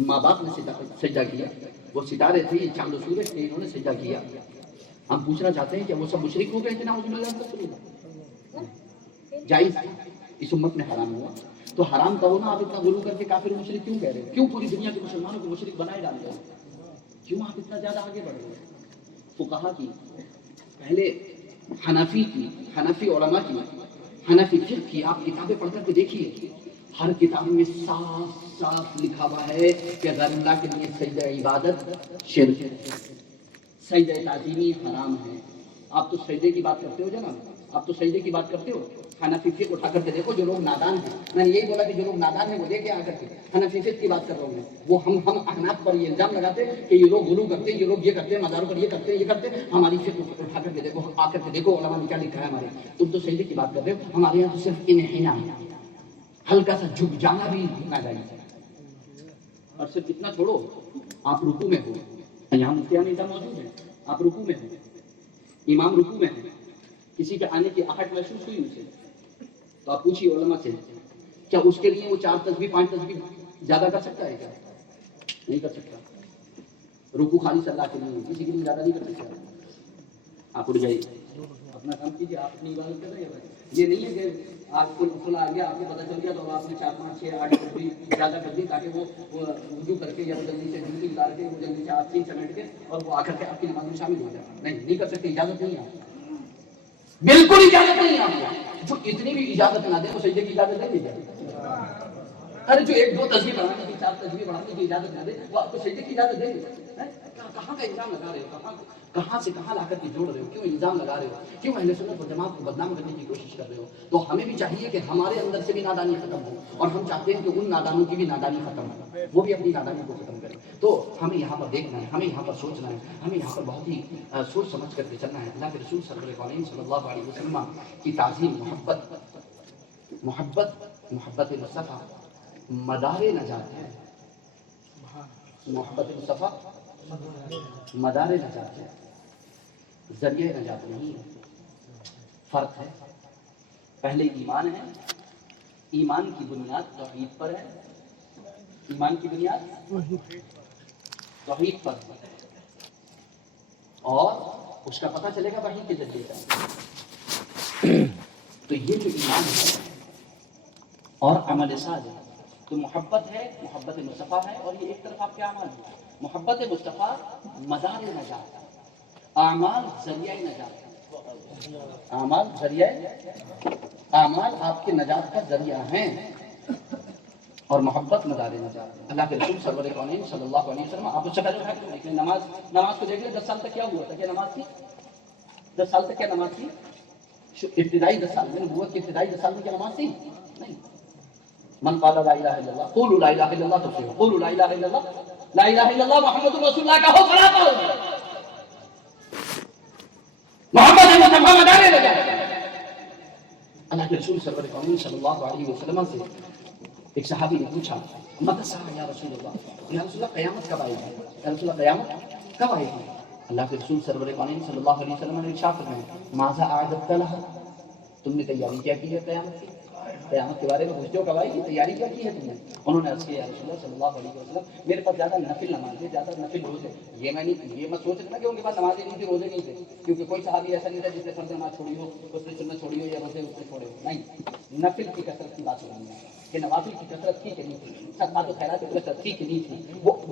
ماں باپ نے سجدہ کیا, وہ ستارے تھے, چاند و سورج تھے, انہوں نے سجدہ کیا. ہم پوچھنا چاہتے ہیں کہ وہ سب مشرک ہو گئے کہ نعوذ باللہ من ذالک؟ جائز تھا, اس امت میں حرام ہوا. تو حرام کرو نا, آپ اتنا غلو کر کے کافر و مشرک کیوں کہہ رہے ہیں؟ کیوں پوری دنیا کے مسلمانوں کو مشرک بنائے ڈال رہے ہیں؟ کیوں آپ اتنا زیادہ آگے بڑھ رہے ہیں؟ فقہا کی, پہلے حنفی کی, حنفی علماء کی, حنفی فقہ کی آپ کتابیں پڑھ کر کے دیکھیے, ہر کتاب میں صاف صاف لکھا ہوا ہے کہ غیر اللہ کے لیے سجدہ عبادت شرک ہے, سجدہ تعظیمی حرام ہے. آپ تو سجدے کی بات کرتے ہو جناب, آپ تو سجدے کی بات کرتے ہو. حنفی فقہ اٹھا کر کے دیکھو, جو لوگ نادان ہیں, میں نے یہی بولا کہ جو لوگ نادان ہیں وہ لے کے آ کر کے حنفی فقہ کی بات کر رہا ہوں. وہ ہم احناف پر یہ الزام لگاتے ہیں کہ یہ لوگ غلو کرتے ہیں, یہ لوگ یہ کرتے ہیں, مزاروں پر یہ کرتے ہیں, یہ کرتے ہیں. ہماری فقہ اٹھا کر کے دیکھو, آ کر کے دیکھو علماء نے کیا لکھا ہے ہمارے. تم تو سجدے کی بات کر رہے ہو, ہمارے یہاں تو صرف انحنا, ہلکا سا جھک جانا بھی ناجائز ہے. اور صرف اتنا چھوڑو, آپ رکوع میں ہو, یہاں مفتیان نظام موجود ہے, آپ رکوع میں ہو, امام رکوع میں ہے, کسی کے آنے کی آہٹ محسوس ہوئی اسے, تو آپ پوچھیے علماء سے کیا اس کے لیے وہ 4 تسبیح 5 تسبیح زیادہ کر سکتا ہے؟ کیا نہیں کر سکتا. رکوع خالص اللہ کے لیے, کسی کے لیے زیادہ نہیں کر سکتا. آپ اٹھ جائیے, اپنا کام کیجیے, آپ اپنی عبادت کر رہے ہیں. یہ نہیں ہے کہ آپ کو مسئلہ آ گیا, آپ کو پتہ چل گیا تو آپ نے 4 5 6 8 تسبیح زیادہ کر دی تاکہ وہ وضو کر کے یا جلدی سے ڈیوٹی اتار کے وہ جلدی سے آستین سمیٹ کے اور وہ آ کر کے آپ کی نماز میں شامل ہو جائے. نہیں کر سکتے, اجازت نہیں ہے, بالکل اجازت نہیں ہے. آپ کو جو اتنی بھی اجازت نہ دیں وہ سجدے کی اجازت دے دیجیے. ارے جو ایک دو تصویر بنانے کی، چار تصویر بنانے کی اجازت نہ دے وہ آپ کو سجدے کی اجازت دیں گے؟ کہاں کا الزام لگا رہے ہو؟ کہاں سے کہاں لا کر کے جوڑ رہے ہو؟ کیوں الزام لگا رہے ہو؟ کیوں اہل سنت والجماعت کو بدنام کرنے کی کوشش کر رہے ہو؟ تو ہمیں بھی چاہیے کہ ہمارے اندر سے بھی نادانی ختم ہو، اور ہم چاہتے ہیں کہ ان نادانوں کی بھی نادانی ختم ہو، وہ بھی اپنی نادانی کو ختم کریں۔ تو ہمیں یہاں پر دیکھنا ہے، ہمیں یہاں پر سوچنا ہے، ہمیں یہاں پر بہت ہی سوچ سمجھ کر کے چلنا ہے۔ اللہ کے رسول صلی اللہ علیہ وسلم کی تعظیم، محبت مصطفیٰ مدار نجات ہے۔ محبت مصطفیٰ مدار نجات ہے، ذریعہ نجات نہیں ہے۔ فرق ہے، پہلے ایمان ہے، ایمان کی بنیاد توحید پر ہے، ایمان کی بنیاد توحید پر ہے، اور اس کا پتہ چلے گا وحی کے ذریعے سے۔ تو یہ جو ایمان ہے اور عمل صالح، تو محبت ہے، محبت مصطفیٰ ہے، اور یہ ایک طرف آپ کے اعمال ہیں۔ محبت مصطفیٰ مدار نجات، اعمال ذریعہ نجات، اعمال ذریعہ، اعمال آپ کے نجات کا ذریعہ ہیں، اور محبت مدار نجات۔ اللہ کے رسول سرور کونین صلی اللہ علیہ وسلم، آپ اس سے پہلے دیکھ لیں نماز کو دیکھ لیں، 10 سال تک کیا ہوا تھا؟ کیا نماز تھی؟ 10 سال تک کیا نماز تھی؟ ابتدائی 10 سال میں، نبوت کے ابتدائی 10 سال میں کیا نماز تھی؟ نہیں۔ من قال لا الہ الا اللہ، قولوا لا الہ الا اللہ، تو صحیح، قولوا لا الہ الا اللہ، لا الہ الا اللہ محمد رسول اللہ کہو، فلا کہو۔ محمد مصطفیٰ مدار نجات۔ اللہ کے رسول سرور کونین صلی اللہ علیہ وسلم سے ایک صحابی نے پوچھا، متی الساعۃ یا رسول اللہ، یا رسول اللہ قیامت کب آئے گی؟ یا رسول اللہ قیامت کب آئے گی؟ اللہ کے رسول سرور کونین صلی اللہ علیہ وسلم نے ارشاد فرمایا، ماذا اعددت لها، تم نے تیاری کیا کی ہے قیامت کی؟ قیامت کے بارے میں پوچھتے ہو کب آئے گی، تیاری کیا کی ہے تم نے؟ انہوں نے عرض کیا، یا رسول اللہ صلی اللہ علیہ وسلم میرے پاس زیادہ نفل نماز ہے، زیادہ نفل روزے، یہ میں سوچ رہا کہ ان کے پاس نمازیں نہیں تھی، روزے نہیں تھے، کیونکہ کوئی صحابی ایسا نہیں تھا جس نے فرض نماز چھوڑی ہو، اس نے سنت چھوڑی ہو، یا روزے اس نے چھوڑے ہو، نہیں، نفل کی کثرت کی بات ہو رہی ہے کہ نوافل کی کثرت تھی کہ نہیں تھی، صدقات و خیرات کی کثرت تھی کہ نہیں تھی،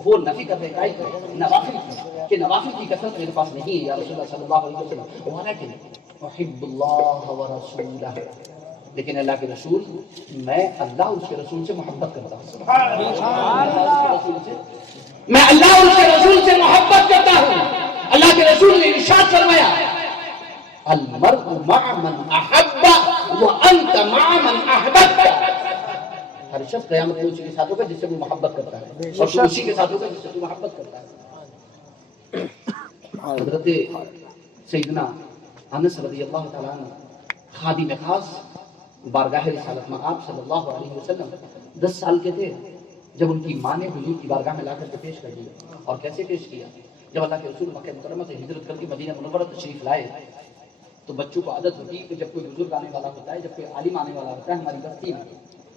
وہ نفی کر رہے ہیں نوافل کی، کہ نوافل کی کثرت میرے پاس نہیں ہے یا رسول اللہ صلی اللہ علیہ وسلم، ولکن احب اللہ ورسولہ، لیکن اللہ کے رسول، میں اللہ اور اس کے رسول سے محبت کرتا ہوں، میں اللہ اور اس کے رسول سے محبت کرتا ہوں۔ اللہ کے رسول نے ارشاد فرمایا، المرء مع من احب وانت مع من احببت، ہر شخص قیامت میں اسی کے ساتھ ہوگا جس سے وہ محبت کرتا ہے، اور تو اسی کے ساتھ ہوگا جس سے تو محبت کرتا ہے۔ حضرت سیدنا انس رضی اللہ تعالیٰ عنہ خادم خاص بارگاہ رسالت میں آپ صلی اللہ علیہ وسلم 10 سال کے تھے جب ان کی ماں نے حضور کی بارگاہ میں لا کر کے پیش کر دیا۔ اور کیسے پیش کیا؟ جب اللہ کے رسول مکہ مکرمہ سے ہجرت کر کے مدینہ منورہ تشریف لائے تو بچوں کو عادت ہوتی ہے کہ جب کوئی بزرگ آنے والا ہوتا ہے، جب کوئی عالم آنے والا ہوتا ہے ہماری بستی میں،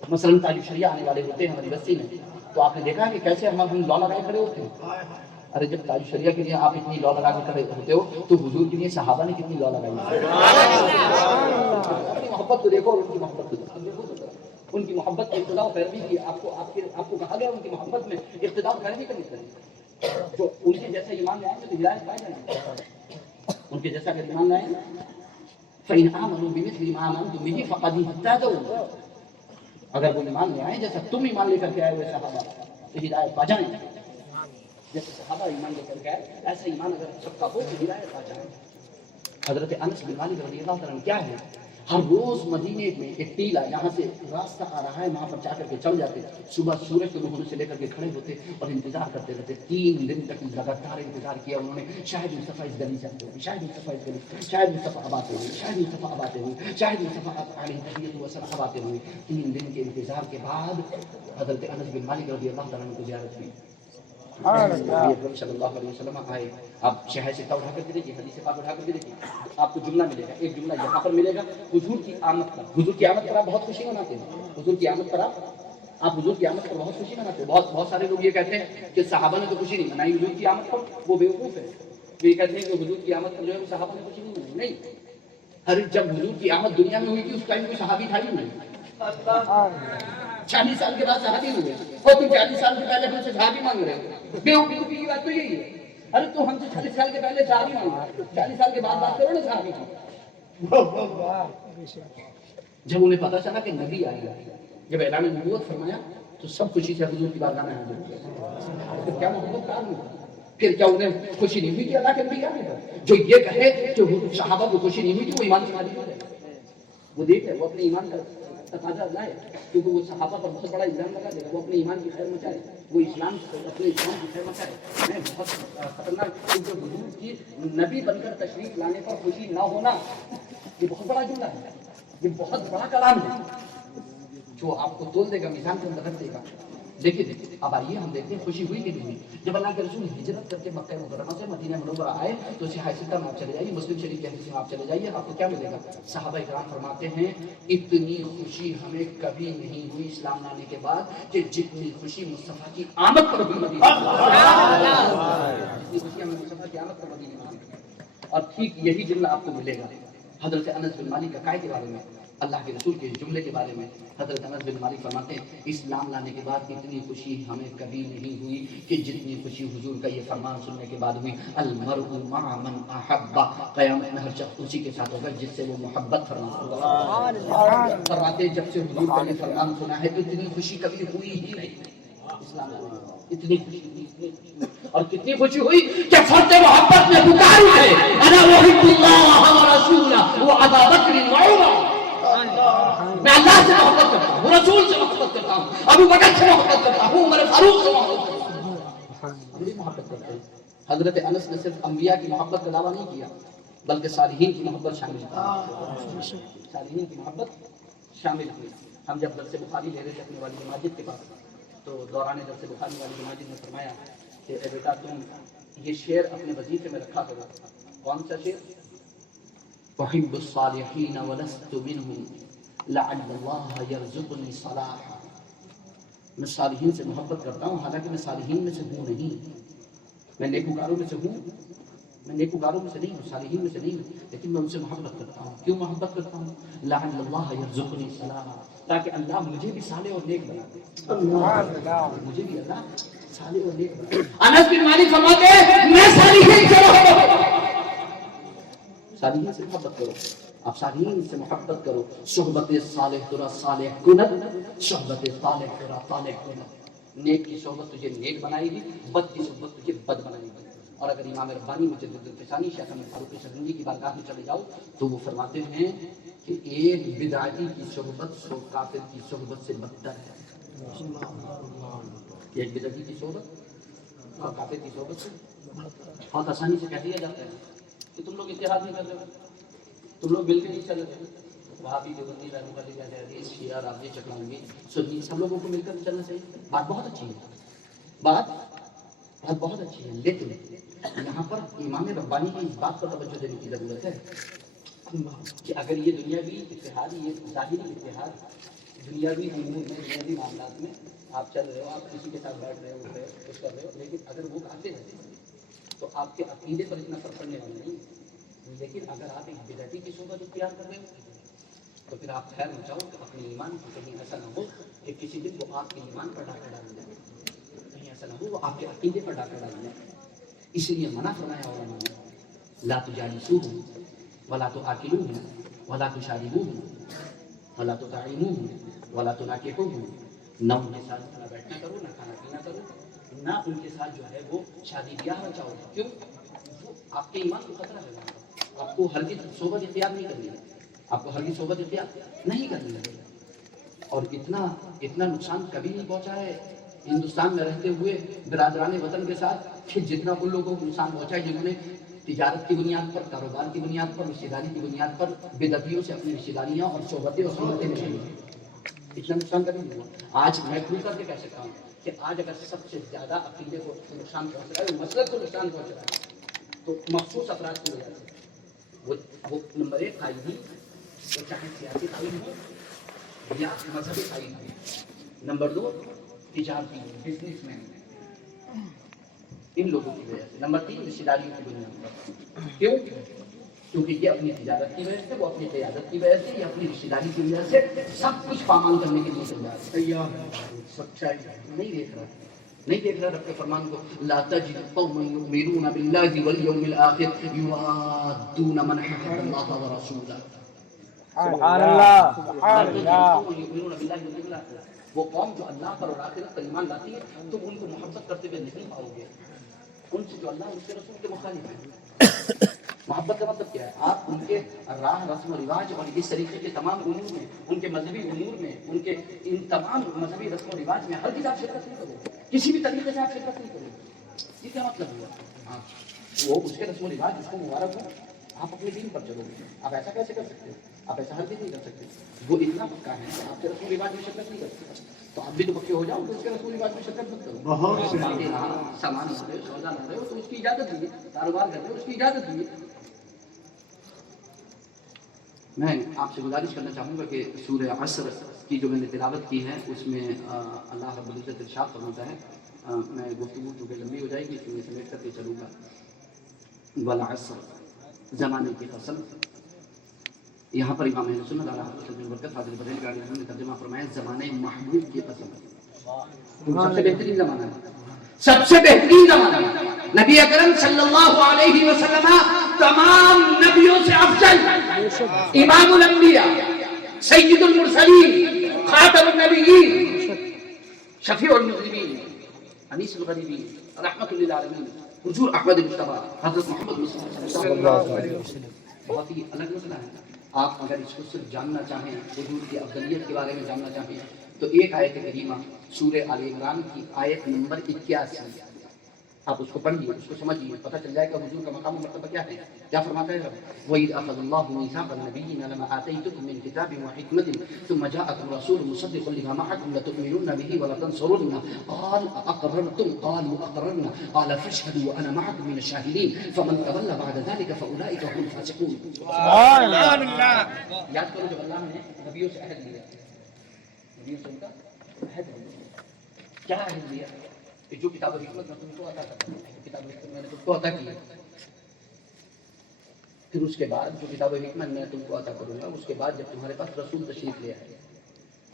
مثلاً تاج الشریعہ آنے والے ہوتے ہیں ہماری بستی میں، تو آپ نے دیکھا کہ کیسے ہم لو لگائے کھڑے ہوتے ہیں۔ ارے جب تاج الشریعہ کے لیے آپ اتنی لو لگا کے کھڑے ہوتے ہو تو حضور کے لیے صحابہ نے کتنی لو لگائی؟ اپنی محبت کو دیکھو اور ان کی محبت کو دیکھو، ان کی محبت کی اقتداء و پیروی کی، آپ کو کہا گیا ان کی محبت میں اقتداء و پیروی کرنی چاہیے۔ جو ان کے جیسا ایمان لائیں گے تو ہدایت پائے جائیں، ان کے جیسا اگر ایمان لائیں فَإِنْ آمَنُوا بِمِثْلِ مَا آمَنْتُم بِهِ فَقَدِ اهْتَدَوْا، اگر وہ ایمان لے آئیں جیسا تم ایمان لے کر کے آئے ہوئے صحابہ تو ہدایت پا جائیں، جیسے صحابہ ایمان لے کر کے آئے ایسا ایمان اگر سب کا ہو تو ہدایت پا جائیں۔ حضرت انس بن مالک رضی اللہ تعالیٰ عنہ کیا ہے، ہر روز مدینے میں ایک ٹیلا جہاں سے راستہ آ رہا ہے وہاں پر جا کر کے چل جاتے، صبح سورج کے ہونے سے لے کر کے کھڑے ہوتے اور انتظار کرتے رہتے۔ 3 دن تک لگاتار انتظار کیا انہوں نے، شاید مصطفیٰ اس گلی سے آتے ہوئے، شاید مصطفیٰ اس گلی، شاید مصطفیٰ اب آتے ہوئے، شاید مصطفیٰ اب آتے ہوئے، شاید مصطفیٰ علیہ تحیۃ و سلام اب آتے ہوئے۔ 3 دن کے انتظار کے بعد حضرت انس بن مالک رضی اللہ تعالیٰ عنہ کو زیارت ہوئی، اکرم صلی اللہ علیہ وسلم آئے۔ آپ شہر سے اٹھا کر کے دیکھیے، حدیث پاک اٹھا کر کے دیکھیے، آپ کو جملہ ملے گا، ایک جملہ یہاں پر ملے گا حضور کی آمد پر، حضور کی آمد پر آپ بہت خوشی مناتے ہیں، حضور کی آمد پر آپ حضور کی آمد پر بہت خوشی مناتے ہیں۔ بہت سارے لوگ یہ کہتے ہیں کہ صحابہ نے تو خوشی نہیں منائی حضور کی آمد پر، وہ بیوقوف ہے، یہ کہتے ہیں کہ حضور کی آمد پر جو ہے صحابہ نے خوشی نہیں منائی۔ نہیں، ہر جب حضور کی آمد دنیا میں ہوئی تھی اس ٹائم کوئی صحابی تھا ہی نہیں، 40 سال کے بعد صحابی ہوئے، اور تم 40 سال سے پہلے ہم سے صحابی مانگ رہے ہو، بیوقوفی کی بات تو یہی ہے۔ ارے تو ہم سے 40 سال کے پہلے صحابی مانگا، 40 سال کے بعد بات کرو نا صحابی کی۔ جب انہیں پتا چلا کہ نبی آئے گا، جب اعلان نبوت فرمایا تو تو سب خوشی سے حضور کی بارگاہ میں حاضر ہوئے. پھر کیا محبت کا عالم ہے؟ پھر کیا انہیں خوشی نہیں ہوئی کہ اللہ کے نبی کیا ہے جو یہ کہے جو صحابہ کو خوشی نہیں ہوئی کہ وہ ایمان سے خالی ہو جائے. وہ دیکھ وہ اپنے ایمان کا تقاضا لائے کیونکہ وہ صحابہ پر بہت بڑا الزام لگا دے. وہ اپنے ایمان کی خیر مچائے, وہ اسلام اپنے اسلام کی خیر مچائے. میں بہت خطرناک کیونکہ حضور کی نبی بن کر تشریف لانے پر خوشی نہ ہونا یہ بہت بڑا جملہ ہے, یہ بہت بڑا کلام ہے جو آپ کو تول دے گا, میزان کے اندر رکھ دے گا. لیکن اب آئیے ہم دیکھتے ہیں خوشی ہوئی کہ نہیں ہوئی. جب اللہ کے رسول ہجرت کر کے مکہ مکرمہ سے مدینہ منورہ آئے تو صحیح ستہ میں آپ چلے جائیے, مسلم شریف کے حدیث میں آپ چلے جائیے, آپ کو کیا ملے گا؟ صحابہ کرام فرماتے ہیں اتنی خوشی ہمیں کبھی نہیں ہوئی اسلام لانے کے بعد کہ جتنی خوشی مصطفیٰ کی آمد پر ہوئی مدینہ, جتنی خوشی ہمیں مصطفیٰ کی آمد پر مدینہ میں. اور ٹھیک یہی جملہ آپ کو ملے گا حضرت انس بن مالک کا کے بارے میں, اللہ کے رسول کے جملے کے بارے میں. حضرت انس بن مالک فرماتے ہیں اسلام لانے کے بعد اتنی خوشی ہمیں کبھی نہیں ہوئی کہ جتنی خوشی حضور کا یہ فرمان سننے کے بعد ہوئی, المرء مع من احب, قیامت میں ہر شخص اسی کے ساتھ ہوگا جس سے وہ محبت فرماتے ہیں. جب سے حضور کا یہ فرمان سنا ہے اتنی خوشی کبھی ہوئی ہی نہیں اسلام لانے کے بعد. اتنی خوشی ہوئی, اور کتنی خوشی ہوئی کہ فرد محبت میں پکاری ہے انا احب اللہ ورسولہ وابا بکر وعمر. میں اللہ سے محبت کرتا ہوں, رسول سے محبت کرتا ہوں, ابو بکر سے محبت کرتا ہوں, عمر فاروق سے محبت کرتا ہوں. حضرت انس نے صرف انبیاء کی محبت کا دعویٰ نہیں کیا بلکہ صالحین کی محبت شامل کی. صالحین کی محبت شامل کی. ہم جب درس بخاری لے رہے تھے اپنے والد ماجد کے پاس تو دوران درس بخاری والد ماجد نے فرمایا کہ اے بیٹا تم یہ شعر اپنے وظیفے میں رکھا کرو. کون سا شعر؟ احب الصالحین ولست منهم لعل اللہ یرزقنی صلاحا. میں صالحین سے محبت کرتا ہوں حالانکہ میں صالحین میں سے ہوں نہیں, میں نیکوکاروں میں سے ہوں, میں نیکوکاروں میں سے نہیں ہوں, صالحین میں سے نہیں ہوں, لیکن میں ان سے محبت کرتا ہوں. کیوں محبت کرتا ہوں؟ لعل اللہ یرزقنی صلاحا, تاکہ اللہ مجھے بھی صالح اور نیک بنا دے. مجھے بھی اللہ صالح اور نیک بنا دے. انس بن مالک فرماتے ہیں میں صالحین سے محبت کرتا ہوں. صالحین سے محبت کرو, آپ صالحین سے محبت کرو. صحبت صالح ترا صالح کند, صحبت صالح ترا صالح کند. نیک کی صحبت تجھے نیک بنائے گی, بد کی صحبت تجھے بد بنائے گی. اور اگر امام ربانی مجدد الفسانی شیخ احمد فاروق سرہندی کی بارگاہ میں چلے جاؤ تو وہ فرماتے ہیں کہ ایک بدعتی کی صحبت سو کافر کی صحبت سے بدتر ہے. ایک بدعتی کی صحبت اور کافر کی صحبت سے بہت آسانی سے کہہ دیا جاتا ہے کہ تم لوگ اتحاد نہیں کر رہے, تم لوگ مل کے نہیں چل رہے. وہاں بھی دیوبندی رہنمائی شیعہ رافضی چکلانوی سنی سب لوگوں کو مل کر چلنا چاہیے. بات بہت اچھی ہے, بات بہت اچھی ہے, لیکن یہاں پر امام ربانی کی اس بات پر توجہ دینے کی ضرورت ہے کہ اگر یہ دنیاوی اتحاد, یہ ظاہری اتحاد دنیاوی امور میں, دنیاوی معاملات میں آپ چل رہے ہو, آپ کسی کے ساتھ بیٹھ رہے ہو, اٹھ رہے ہو, کچھ کر رہے ہو, لیکن اگر وہ کہتے ہیں تو آپ کے عقیدے پر اتنا فرق پڑنے والا نہیں. لیکن اگر آپ ایک بدعتی کی صحبت اختیار کر رہے ہو تو پھر آپ خیر مچاؤ کہ اپنے ایمان کو کہیں ایسا نہ ہو کہ کسی دن وہ آپ کے ایمان پر ڈاکہ ڈال دیں, کہیں ایسا نہ ہو وہ آپ کے عقیدے پر ڈاکہ ڈال دیں. اس لیے منع فرمایا علماء نے لا تجالسوہم ولا تآکلوہم ولا تشاربوہم ولا تطعموہم ولا تناکحوہم. نہ ان کے ساتھ نہ بیٹھنا کرو, نہ کھانا پینا کرو, نہ ان کے ساتھ جو ہے وہ شادی بیاہ رچاؤ. کیوں؟ وہ آپ کے ایمان کو خطرہ ہے. آپ کو ہرگز صحبت اختیار نہیں کرنی ہے, آپ کو ہرگز صحبت اختیار نہیں کرنی ہے. اور اتنا نقصان کبھی نہیں پہنچا ہے ہندوستان میں رہتے ہوئے برادران وطن کے ساتھ کہ جتنا ان لوگوں کو نقصان پہنچا ہے جنہوں نے تجارت کی بنیاد پر, کاروبار کی بنیاد پر, رشتہ داری کی بنیاد پر بدعتیوں سے اپنی رشتہ داریاں اور صحبتیں اور سنتیں لے لی. اتنا نقصان کبھی نہیں ہوا. آج میں کھل کر کے کہہ سکتا ہوں کہ آج اگر سب سے زیادہ عقیدے کو نقصان پہنچ رہا ہے, مسلک کو نقصان پہنچ رہا ہے تو مخصوص افراد کی وجہ سے وہ نمبر ایک قائدی, وہ چاہے سیاسی قائد ہو یا مذہبی قائد ہو. نمبر دو تجارتی بزنس مین, ان لوگوں کی وجہ سے. نمبر تین رشتہ داریوں کی بنیاد پر. کیوں؟ کیونکہ یہ اپنی تجارت کی وجہ سے, وہ اپنی قیادت کی وجہ سے, یہ اپنی رشتہ داری کی وجہ سے سب کچھ پامال کرنے کے لیے تیار ہے. سچائی نہیں دیکھ رہا رب کے فرمان کو. لا تجد قوما یؤمنون باللہ والیوم الآخر یوادون من حد اللہ ورسولہ. سبحان اللہ, سبحان اللہ. وہ قوم جو اللہ پر اور آخرت پر ایمان لاتی ہے تم ان کو محبت کرتے ہوئے نہیں پاؤ گے ان سے جو اللہ اس کے رسول کے مخالف ہیں۔ محبت کا مطلب کیا ہے؟ آپ ان کے راہ رسم و رواج اور اس طریقے کے تمام امور میں، ان کے مذہبی امور میں، ان کے ان تمام مذہبی رسم و رواج میں ہر چیز آپ شرکت نہیں کرو، کسی بھی طریقے سے آپ شرکت نہیں کرو۔ یہ کیا مطلب ہوا؟ ہاں وہ اس کے رسم و رواج اس کو مبارک ہو، آپ اپنے دین پر چلو گے۔ آپ ایسا کیسے کر سکتے ہو؟ آپ ایسا ہر دن نہیں کر سکتے۔ وہ اتنا پکا ہے کہ آپ کے رسم و رواج میں شرکت نہیں کر سکتے، تو آپ بھی تو پکے ہو جاؤ تو اس کے رسم و رواج میں شرکت مت کرو۔ سامان لے رہے ہو، سودا لے رہے ہو تو اس کی اجازت دیجیے، کاروبار کر رہے ہو اس کی اجازت دیجیے۔ میں آپ سے گزارش کرنا چاہوں گا کہ سورہ عصر کی جو میں نے تلاوت کی ہے اس میں اللہ رب العزت ارشاد فرماتا ہے، میں گفتگو چونکہ لمبی ہو جائے گی اس لیے سمیٹ کر کے چلوں گا۔ والعصر، زمانے کی قسم۔ یہاں پر امام اہل سنت علیہ حضرت برکت فاضل بریلوی رضی اللہ عنہ نے ترجمہ فرمایا زمانے محبوب کی قسم۔ سب سے بہترین زمانہ ہے، سب سے بہترین زمانہ ہے۔ نبی اکرم صلی اللہ علیہ وسلم تمام نبیوں سے افضل، امام الانبیاء، سید المرسلین، خاتم النبیین، شفیع المذنبین، انیس الغریبین، رحمت للعالمین، حضور احمد مصطفیٰ حضرت محمد مصطفیٰ صلی اللہ علیہ وسلم۔ بہت ہی الگ مسئلہ ہے۔ آپ اگر اس کو صرف جاننا چاہیں، حضور کی افضلیت کے بارے میں جاننا چاہیں تو ایک آیت کریمہ سورہ آل عمران کی آیت نمبر 81، آپ اس کو پڑھیے، اس کو سمجھیے، پتہ چل جائے گا حضور کا مقام و مرتبہ کیا ہے۔ کیا فرماتا ہے رب؟ وَإِذْ أَخَذَ اللَّهُ مِيثَاقَ النَّبِيِّينَ لَمَا آتَيْتُكُم مِّن كِتَابٍ وَحِكْمَةٍ ثُمَّ جَاءَكُمْ رَسُولٌ مُصَدِّقٌ لِمَا مَعَكُمْ لَتُؤْمِنُنَّ بِهِ وَلَتَنصُرُنَّهُ قَالَ أَأَقْرَرْتُمْ قَالُوا أَقْرَرْنَا قَالَ فَاشْهَدُوا وَأَنَا مَعَكُمْ مِنَ الشَّاهِدِينَ فَمَنْ تَوَلَّىٰ بَعْدَ ذَلِكَ فَأُولَٰئِكَ هُمُ الْفَاسِقُونَ۔ سبحان اللہ۔ یاد کرو جب اللہ نے نبیوں سے عہد لیا، نبیوں سے ان کا عہد لیا، کیا عہد لیا؟ کہ جو کتاب و حکمت میں تم کو عطا کرتا ہوں، کتاب و حکمت میں نے تم کو عطا کی ہے، پھر اس کے بعد جو کتاب و حکمت میں تم کو عطا کروں گا، اس کے بعد جب تمہارے پاس رسول تشریف لے آئے،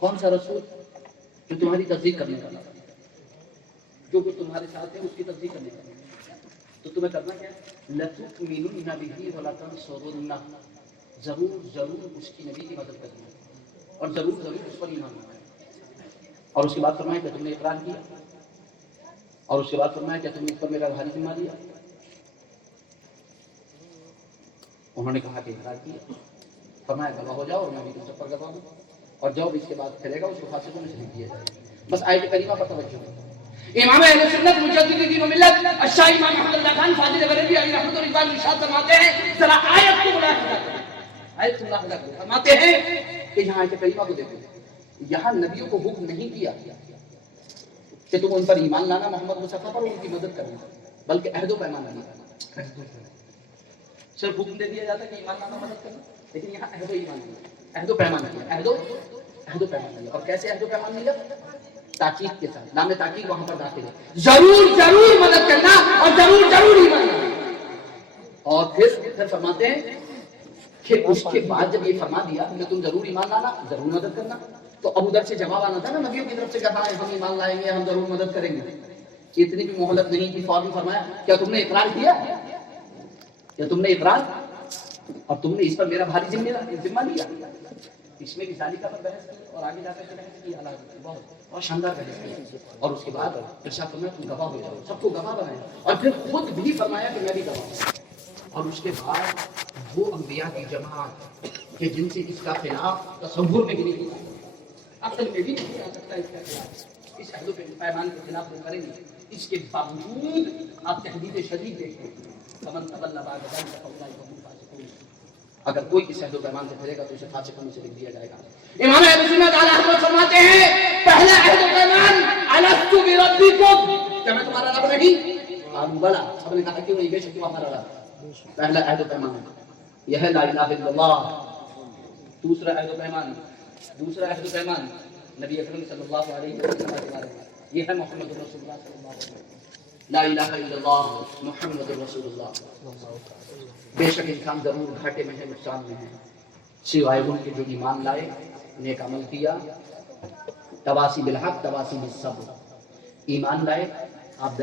کون سا رسول؟ جو تمہاری تصدیق کرنے والا، جو کچھ تمہارے ساتھ ہے اس کی تصدیق کرنے والا، تو تمہیں کرنا کیا ہے؟ لَتُؤْمِنُنَّ بِهِ وَلَتَنصُرُنَّهُ، ضرور اس کی نبی کی مدد کرنا ہے اور ضرور اس پر ایمان لانا ہے۔ اور اس کے بعد فرمایا کہ تم نے اقرار کیا، اور اس کے بعد فرمایا کہ تم نے اس پر میرا بھاری ذمہ لیا۔ انہوں نے کہا کہ اقرار کیا، فرمایا گواہ ہو جاؤ اور میں بھی تم سب پر گواہ ہوں، اور جو اس کے بعد کرے گا اس کو فاسقوں میں شریک کیا جائے گا۔ بس آیت کریمہ پر توجہ کرو۔ امام اہل سنت مجدد دین و ملت الشاہ امام احمد اللہ خان فاضل بریلوی علیہ رحمۃ اللہ ارشاد فرماتے ہیں، ذرا آیت کو ملاحظہ کرو، آیت کو ملاحظہ کرو۔ فرماتے ہیں کہ یہاں آیت کریمہ کو دیکھو، یہاں نبیوں کو حکم نہیں کیا کہ تم ان پر ایمان لانا، محمد مصطفیٰ پر ان کی مدد کرنا، بلکہ عہد و پیمان لانا۔ صرف حکم دے دیا جاتا ہے کہ ایمان لانا، مدد کرنا، لیکن یہاں عہد و ایمان لیا، عہد و پیمان لیا، عہد و پیمان لیا۔ اور کیسے عہد و پیمان لیا؟ تاکید کے ساتھ، لام تاکید وہاں پر داخل ہے، ضرور مدد کرنا اور ضرور ایمان لانا۔ اور پھر فرماتے ہیں کہ اس کے بعد جب یہ فرما دیا کہ تم ضرور ایمان لانا، ضرور مدد کرنا، تو ابو ذر سے جواب آنا تھا نا نبیوں کی طرف سے، کہا ہے ہم ایمان لائیں گے، ہم ضرور مدد کریں گے۔ اتنی بھی مہلت نہیں تھی، فوراً فرمایا کیا تم نے اقرار کیا؟ کیا تم نے اقرار اور تم نے اس پر میرا بھاری ذمہ لیا؟ اس میں بھی ذالکہ پر بحث کی اور آگے جا کر بحث کی، بہت شاندار بحث کی۔ اور اس کے بعد ارشاد فرمایا تم گواہ ہو جاؤ، سب کو گواہ بنایا، اور پھر خود بھی فرمایا کہ میں بھی گواہ ہوں۔ اور اس کے بعد وہ انبیاء کی جماعت کہ جن سے اس کا خلاف تصور میں بھی نہیں ہوتا، عقل میں بھی نہیں آ سکتا اس کا خلاف، اس عہد و پیمان کے خلاف وہ کریں گے، اس کے باوجود آپ تحدید شدید دیکھیں، فمن تولى بعد ذلك فاولئك هم الفاسقون، اگر کوئی اس عہد و پیمان سے پھرے گا تو اسے فاسقوں میں سے لکھ دیا جائے گا۔ امام اہل سنت اعلی حضرت فرماتے ہیں پہلا عہد و پیمان الست بربکم، کیا میں تمہارا رب نہیں؟ قالوا بلا، سب نے کہا کیوں نہیں، بے شک تم ہمارا رب۔ پہلا عہد و پیمان یہ ہے لا الہ الا اللہ۔ دوسرا عہد و پیمان نبی اکرم صلی اللہ علیہ وسلم کے بارے میں، یہ ہے محمد رسول اللہ صلی اللہ علیہ وسلم، لا الہ الا اللہ محمد رسول اللہ۔ بے شک انسان ضرور گھاٹے میں ہے، نقصان میں ہے، سوائے ان کے جو ایمان لائے، نیک عمل کیا، تواسی بالحق تواسی بالصبر، ایمان لائے۔ آپ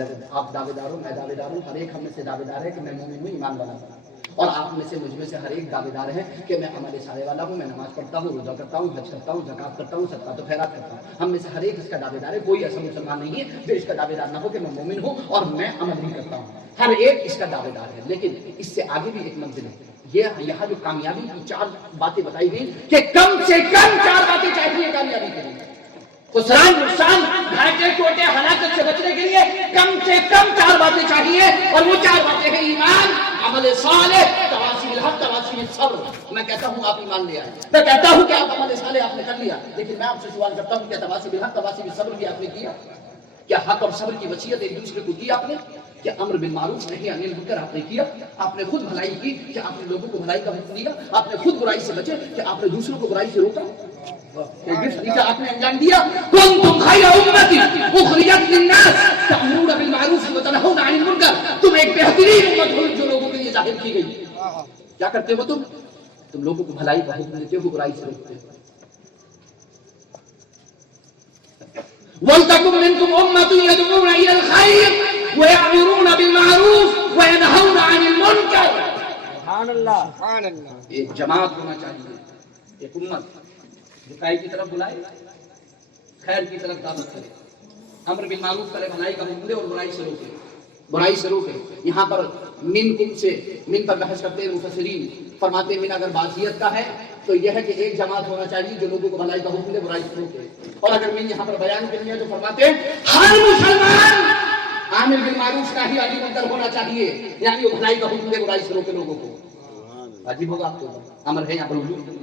دعوے دار ہو، میں دعوے دار ہوں، ہر ایک ہم میں سے دعوے دار ہے کہ میں مومن ہوں، ایمان والا ہوں، اور آپ میں سے مجھ میں سے ہر ایک دعوے دار ہے کہ میں عمل صالح والا ہوں، میں نماز پڑھتا ہوں، روزہ کرتا ہوں، حج کرتا ہوں، زکات کرتا ہوں، صدقات و خیرات کرتا ہوں. ہم میں سے ہر ایک اس کا دعوے دار ہے. کوئی ایسا مسلمان نہیں ہے جو اس کا دعوے دار نہ ہو کہ میں مومن ہوں اور میں عمل بھی کرتا ہوں. ہر ایک اس کا دعوے دار ہے. لیکن اس سے آگے بھی ایک منزل ہے. یہ یہاں جو کامیابی کی 4 باتیں بتائی گئی کہ کم سے کم 4 باتیں چاہیے کامیابی کے لیے. خسران، نقصان، گھاٹے ٹوٹے، ہلاکت سے بچنے کے لیے کم سے کم 4 باتیں چاہیے. اور وہ 4 باتیں ہیں ایمان، عمل صالح، تواصی بالحق، تواصی بالصبر. میں کہتا ہوں آپ ایمان لے آئے، میں کہتا ہوں کہ آپ عمل صالح آپ نے کر لیا، لیکن میں آپ سے سوال کرتا ہوں کیا تواصی بالحق، تواصی بالصبر بھی آپ نے کیا؟ کیا حق اور صبر کی وصیت ایک دوسرے کو کی آپ نے؟ کیا امر بالمعروف نہی عن المنکر آپ نے کیا؟ آپ نے خود بھلائی کی کہ آپ نے لوگوں کو بھلائی کا حکم دیا؟ آپ نے خود برائی سے بچے کہ آپ نے دوسروں کو برائی سے روکا؟ آپ نے انجام دیا. کنتم خیر امتی اخرجت للناس تأمرون بالمعروف وتنہون عن المنکر. تم ایک بہترین امت ہو جو لوگوں کے لیے ظاہر کی گئی. کیا کرتے ہو تم لوگوں کو بھلائی کا حکم دیتے ہو، برائی سے روکتے ہو. وَلْتَكُن مِّنكُمْ أُمَّةٌ يَدْعُونَ إِلَى الْخَيْرِ وَيَأْمُرُونَ بِالْمَعْرُوفِ وَيَنْهَوْنَ عَنِ الْمُنكَرِ. سبحان اللہ، سبحان اللہ. ایک جماعت ہونا چاہیے، ایک امت جو خیر کی طرف بلائے، خیر کی طرف دعوت کرے، امر بالمعروف کرے، بھلائی کا حکم دے اور برائی سے روکے، برائی سے روکے. یہاں پر منکم سے من پر بحث کرتے ہیں مفسرین، فرماتے ہیں من اگر بعضیت کا ہے تو یہ ہے کہ ایک جماعت ہونا چاہیے جو لوگوں کو بھلائی کا حکم دے، برائی سے روکے. اور اگر من یہاں پر بیان کے لیے تو فرماتے ہیں ہر مسلمان عامل بالمعروف کا ہی علی منکر ہونا چاہیے، یعنی وہ بھلائی کا حکم دے، برائی سے روکے لوگوں کو. عجیب ہوگا آپ کو، امر ہے یہاں پر وجود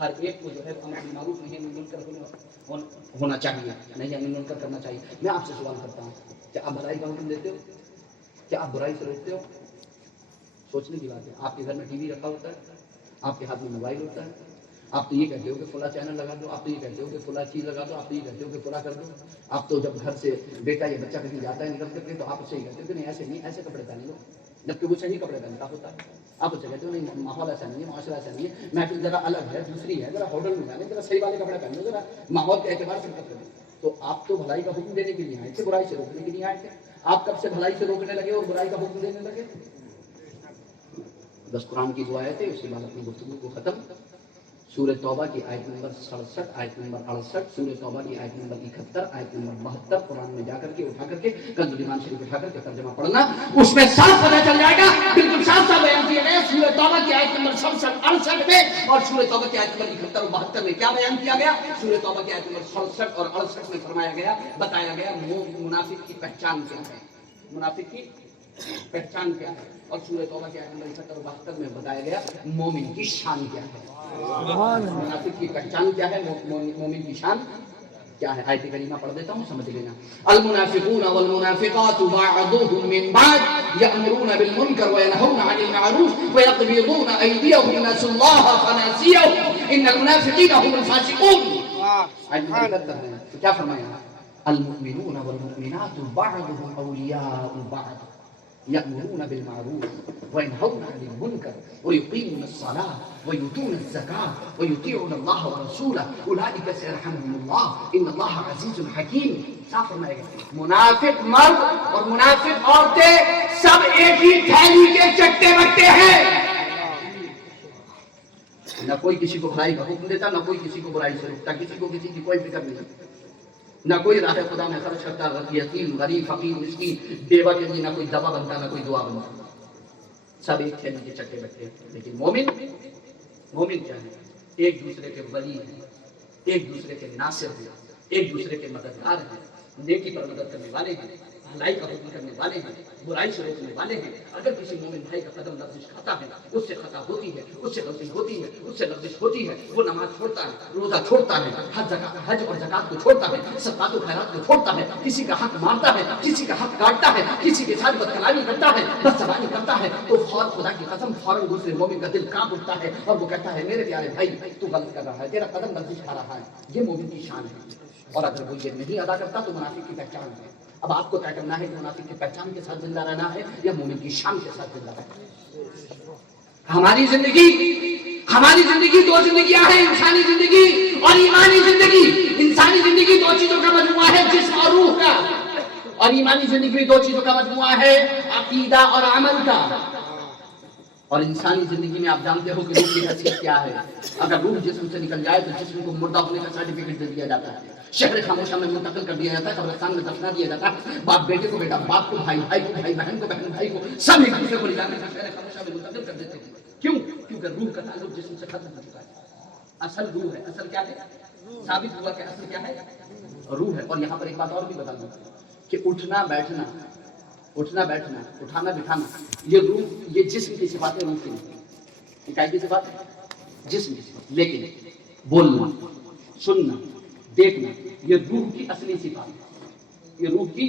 ہر ایک کو جو ہے امر بالمعروف نہیں منکر ہونا چاہیے، نہیں یعنی منکر کرنا چاہیے. میں آپ سے سوال کرتا ہوں کیا آپ بھلائی کا حکم دیتے ہو؟ کیا آپ برائی سے روکتے ہو؟ سوچنے کی بات ہے. آپ کے گھر میں ٹی وی رکھا ہوتا ہے، آپ کے ہاتھ میں موبائل ہوتا ہے، آپ تو یہ کہتے ہو کہ فلاں چینل لگا دو، آپ تو یہ کہتے ہو کہ فلاں چیز لگا دو، آپ تو یہ کہتے ہو کہ فلاں کر دو. آپ تو جب گھر سے بیٹا یا بچہ کہیں جاتا ہے نکل کر کے تو آپ اسے یہ کہتے ہو کہ نہیں ایسے نہیں، ایسے کپڑے پہنے لو، جبکہ وہ صحیح کپڑے پہنتا ہوتا ہے. آپ اسے کہتے ہو نہیں ماحول ایسا نہیں ہے، معاشرہ ایسا نہیں ہے، محفل ذرا الگ ہے، دوسری ہے، ذرا ہوٹل میں جانے، ذرا صحیح والے کپڑے پہنو، ذرا ماحول کے اعتبار سے کرتے ہیں. تو آپ تو بھلائی کا حکم دینے کے لیے آئے تھے، برائی سے روکنے کے لیے آئے تھے. آپ کب سے بھلائی سے روکنے لگے اور برائی کا حکم دینے لگے؟ بس قرآن کی جو آیت ہے اس کے بعد اپنی گفتگو کو ختم. سورہ توبہ کی آیت نمبر 67، آیت نمبر 68، سورہ توبہ کی آیت نمبر 71، آیت نمبر 72 قرآن میں جا کر کے اٹھا کر کے کنز الایمان شریف اٹھا کر کے ترجمہ پڑھنا، اس میں صاف پتہ چل جائے گا، بالکل صاف صاف بیان کیا گیا. سورہ توبہ کی آیت نمبر 67 68 میں اور سورہ توبہ کی آیت نمبر 71 اور 72 میں کیا بیان کیا گیا؟ سورہ توبہ کی آیت نمبر 67 اور 68 میں فرمایا گیا، بتایا گیا منافق کی پہچان کیا ہے، منافق کی پہچان کیا ہے. اور سورہ توبہ کی آیت نمبر 71 اور 72 میں بتایا گیا مومن کی شان کیا ہے. منافق کی پہچان کیا ہے، مومن کی شان کیا ہے. آیت کریمہ پڑھ دیتا ہوں، سمجھ لینا. المنافقون والمنافقات بعضهم من بعض يأمرون بالمنكر وينهون عن المعروف ويقبضون أيديهم نسوا الله فنسيهم إن المنافقين هم الفاسقون. کیا فرمایا؟ المؤمنون والمؤمنات بعضهم أولياء بعض يأمرون بالمعروف وينهون عن المنكر ويقيمون الصلاة ويؤتون الزكاة ويطيعون الله ورسوله أولئك سيرحمهم الله إن الله عزيز حكيم. صاف فرمائے گا منافق مرد اور منافق عورتیں سب ایک ہی تھیلی کے چٹے بٹے ہیں. نہ کوئی کسی کو بھلائی کا حکم دیتا، نہ کوئی کسی کو برائی سے روکتا، کسی کو کسی کی کوئی فکر نہیں، نہ کوئی راہ خدا میں خرچ کرتا، یتیم غریب فقیر مسکین بیوہ کے لیے نہ کوئی دوا بنتا، نہ کوئی دعا بنتا، سب ایک تھیلی کے چٹے بٹے ہیں. لیکن مومن کیا ہے؟ ایک دوسرے کے ولی ہیں، ایک دوسرے کے ناصر ہیں، ایک دوسرے کے مددگار ہیں، نیکی پر مدد کرنے والے ہیں، بھلائی کا حکم کرنے والے ہیں، برائی سے روکنے والے ہیں. اگر کسی مومن بھائی کا قدم لغزش کھاتا ہے، اس سے خطا ہوتی ہے، اس سے غلطی ہوتی ہے، اس سے لغزش ہوتی ہے، وہ نماز چھوڑتا ہے، روزہ چھوڑتا ہے، حج اور زکات کو چھوڑتا ہے، صدقات و خیرات کو چھوڑتا ہے، کسی کا حق مارتا ہے، کسی کا حق کاٹتا ہے، کسی کے ساتھ بدکلامی کرتا ہے، بدزبانی کرتا ہے، تو فوراً خدا کی قسم فوراً دوسرے مومن کا دل کانپ اٹھتا ہے اور وہ کہتا ہے میرے پیارے بھائی تو غلط کر رہا ہے، تیرا قدم لغزش کھا رہا ہے. یہ مومن کی شان ہے. اور اگر وہ یہ نہیں ادا کرتا تو منافق کی پہچان ہے. اب آپ کو طے کرنا ہے کہ منافق کی پہچان کے ساتھ زندہ رہنا ہے یا مومن کی شان کے ساتھ زندہ رہنا ہے. ہماری زندگی 2 زندگیاں ہیں، انسانی زندگی اور ایمانی زندگی. انسانی زندگی 2 چیزوں کا مجموعہ ہے، جسم اور روح کا، اور ایمانی زندگی 2 چیزوں کا مجموعہ ہے، عقیدہ اور عمل کا. اور انسانی زندگی میں آپ جانتے ہو کہ روح کی حیثیت کیا ہے. اگر روح جسم سے نکل جائے تو جسم کو مردہ ہونے کا سرٹیفکیٹ دے دیا جاتا ہے, شہر خاموشہ میں منتقل کر دیا جاتا ہے, قبرستان میں دفنا دیا جاتا ہے. باپ بیٹے کو بیٹا, باپ کو بھائی, بھائی کو بھائی, بہن کو بہن, بھائی کو سب ایک دوسرے کو لے جا کر شہر خاموشہ میں منتقل کر دیتے ہیں. کیوں؟ کیونکہ روح کا تعلق جسم سے ختم ہو چکا ہے. اصل روح ہے. اصل کیا ہے؟ ثابت ہوا کہ اصل کیا ہے؟ روح ہے. اور یہاں پر ایک بات اور بھی بتا دوں کہ اٹھنا بیٹھنا, اٹھانا بٹھانا, یہ روح, یہ جسم کی صفات ہے, روح کی نہیں. کی صفات ہے؟ جسم کی صفات. لیکن بولنا, سننا, دیکھنا, یہ روح کی اصلی صفات ہے. یہ روح کی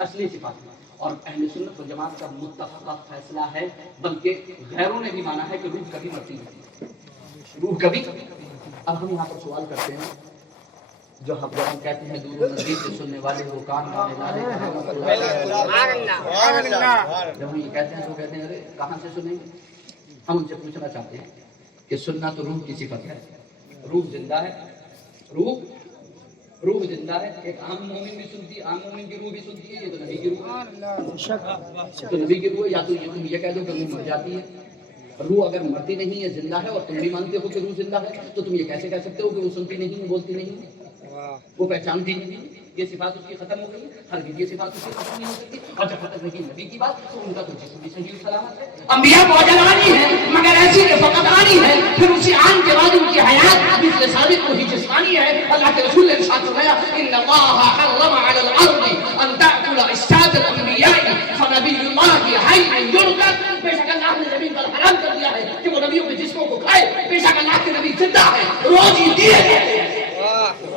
اصلی صفات ہے. اور اہل سنت و جماعت کا متفقہ فیصلہ ہے, بلکہ غیروں نے بھی مانا ہے کہ روح کبھی مرتی نہیں, روح کبھی. اب ہم یہاں پر سوال کرتے ہیں, جو ہم کہتے ہیں دور و نزدیک سے سننے والے وہ کان والے, جب ہم یہ کہتے ہیں تو کہتے ہیں ارے کہاں سے سنیں گے. ہم ان سے پوچھنا چاہتے ہیں کہ سننا تو روح کی صفت ہے, روح زندہ ہے, روح زندہ ہے. ایک عام مومن بھی سنتی ہے, عام مومن کی روح بھی سنتی ہے, یہ تو نبی کی روح ہے. تو نبی کی روح, یا تو تم یہ کہہ دو کہ روح مر جاتی ہے. روح اگر مرتی نہیں ہے, زندہ ہے, اور تم بھی مانتے ہو کہ روح زندہ ہے, تو تم یہ کیسے کہہ سکتے ہو کہ وہ سنتی نہیں ہے, بولتی نہیں ہے, وہ پہچانتی نہیں ہے؟ یہ صفات اس کی ختم ہو گئی. ہر یہ صفات اس کی ختم نہیں ہو سکتی. اور جب ختم نہیں نبی کی بات, تو ان کا تو جسم بھی صحیح سلامت ہے. انبیاء موجود آنی ہے, مگر ایسی کہ فقط آنی ہے. پھر اسی آن کے بعد ان کی حیات مثل ثابت وہی جسمانی ہے. اللہ کے رسول نے ارشاد فرمایا ان اللہ حرم علی الارض ان تاکل اجساد الانبیاء فنبی اللہ حی یرزق. بے شک اللہ نے زمین پر حرام کر دیا ہے کہ وہ نبیوں کے جسموں کو کھائے. بے شک اللہ کے نبی زندہ ہے, روزی دیے جاتے ہیں.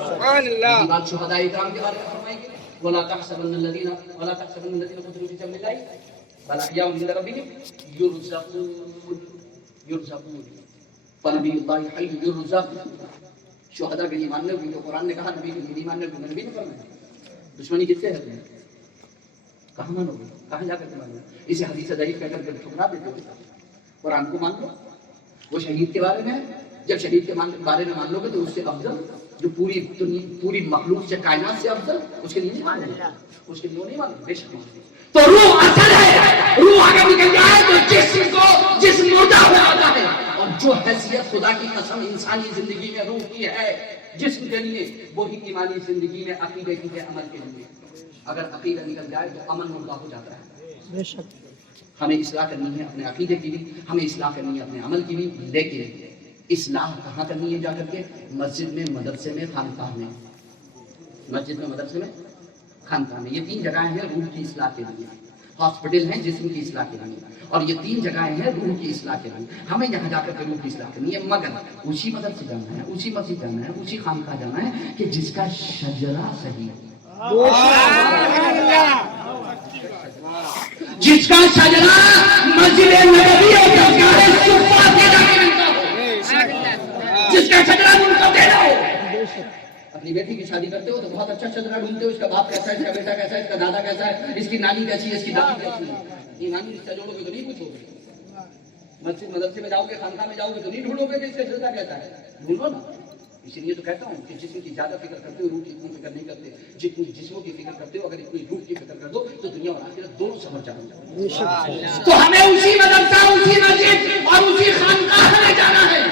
سبحان اللہ. بات شہداء کرام کے بارے میں فرمائیں گے, ولا تحسبن الذين قتلوا في سبيل الله بل احياء عند ربهم يرزقون فنبي الله حي يرزق. شہداء کے ایمان میں جو قرآن نے کہا, نبی کے ایمان میں نبی نے فرمایا. دشمنی کس سے ہے؟ کہاں مانو گے, کہاں جا کر مانو گے؟ اسے حدیث ضعیف کہہ کر ٹھکرا دیتے ہو. قرآن کو مان لو, وہ شہید کے بارے میں. جب شہید کے بارے میں مان لو گے تو اس سے افضل جو پوری مخلوق سے, کائنات سے افضل, اس کے لیے نہیں مانو گے, اس کے لیے نہیں مانو گے. بے شک تو روح اصل ہے. روح اگر نکل جائے تو جسم کو جسم مردہ ہو جاتا ہے. اور جو حیثیت خدا کی قسم انسانی زندگی میں روح کی ہے جسم کے لیے, وہی ایمانی زندگی میں عقیدے کی ہے, عمل کے لیے. اگر عقیدہ نکل جائے تو عمل مردہ ہو جاتا ہے. بے شک ہمیں اصلاح کرنی ہے اپنے عقیدے کی بھی, ہمیں اصلاح کرنی ہے اپنے عمل کی بھی. لیکن اصلاح کہاں کرنی ہے جا کر کے؟ مسجد میں, مدرسے میں, خانقاہ میں. مسجد میں, مدرسے میں, خانقاہ میں. یہ 3 جگہیں ہیں روح کی اصلاح کے لیے. ہاسپٹل ہیں جسم کی اصلاح کے لیے, اور یہ 3 جگہیں ہیں روح کی اصلاح کے لیے. ہمیں یہاں جا کر کے روح کی اصلاح کرنی ہے, مگر اسی مدرسے جانا ہے, اسی مسجد جانا ہے, اسی خانقاہ جانا ہے کہ جس کا شجرہ صحیح ہے, جس کا شجرا مسجد نبوی اور درگاہ صفا کے علاقے میں ملتا ہو, جس کا شجرا منقطع ہو. اپنی بیٹی کی شادی کرتے ہو تو بہت اچھا شجرا ڈھونڈتے ہو, اس کا باپ کیسا ہے, اس کا بیٹا کیسا ہے, اس کا دادا کیسا ہے, اس کی نانی کیسی ہے, اس کی دادی کیسی ہے. ایمانی رشتہ جوڑو گے تو نہیں کچھ ہوگا. مسجد مدرسے میں جاؤ گے, خانقاہ میں جاؤ گے تو نہیں ڈھونڈو گے کہ اس کا شجرا کیسا ہے, ڈھونڈو نا. اسی لیے تو کہتا ہوں کہ جسم کی زیادہ فکر کرتے ہو, روح کی اتنی فکر نہیں کرتے. جتنی جسموں کی فکر کرتے ہو, اگر اتنی روح کی فکر کر دو تو دنیا اور آخرت دونوں سمجھ جاؤ. تو ہمیں اسی مدرسہ, اسی مسجد اور اسی خانقاہ میں جانا ہے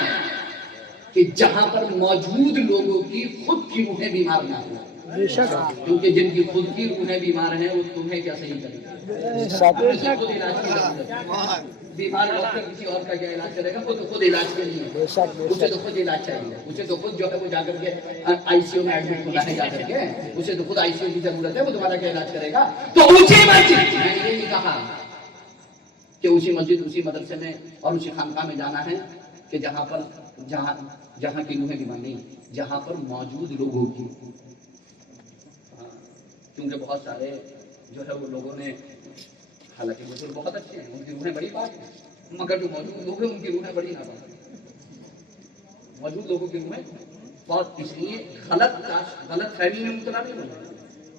کہ جہاں پر موجود لوگوں کی خود کی روحیں بیمار نہ ہوں. کیونکہ جن کی خود کی روحیں بیمار ہیں وہ تمہیں کیا صحیح کریں گے. بیمار ڈاکٹر کسی اور کا کیا علاج کرے گا, وہ تو خود علاج کے لیے, اسے تو خود علاج چاہیے, اسے تو خود جو ہے وہ جا کر کے آئی سی یو میں ایڈمٹ ہونا ہے, جا کر کے اسے تو خود آئی سی یو کی ضرورت ہے, وہ تمہارا کیا علاج کرے گا. تو اسی مسجد, میں نے یہ نہیں کہا کہ اسی مسجد, اسی مدرسے میں اور اسی خانقاہ میں جانا ہے کہ جہاں پر جہاں کی روحیں بیمار نہیں, جہاں پر موجود لوگوں کی. کیونکہ بہت سارے جو ہے وہ لوگوں نے, حالانکہ بزرگ بہت اچھے ہیں, ان کی روحیں بڑی بات ہے, مگر جو موجود لوگ ہیں ان کی روحیں بڑی نہ بات. موجود لوگوں کی روحیں بہت, اس لیے غلط فہمی میں مبتلا نہیں ہونا.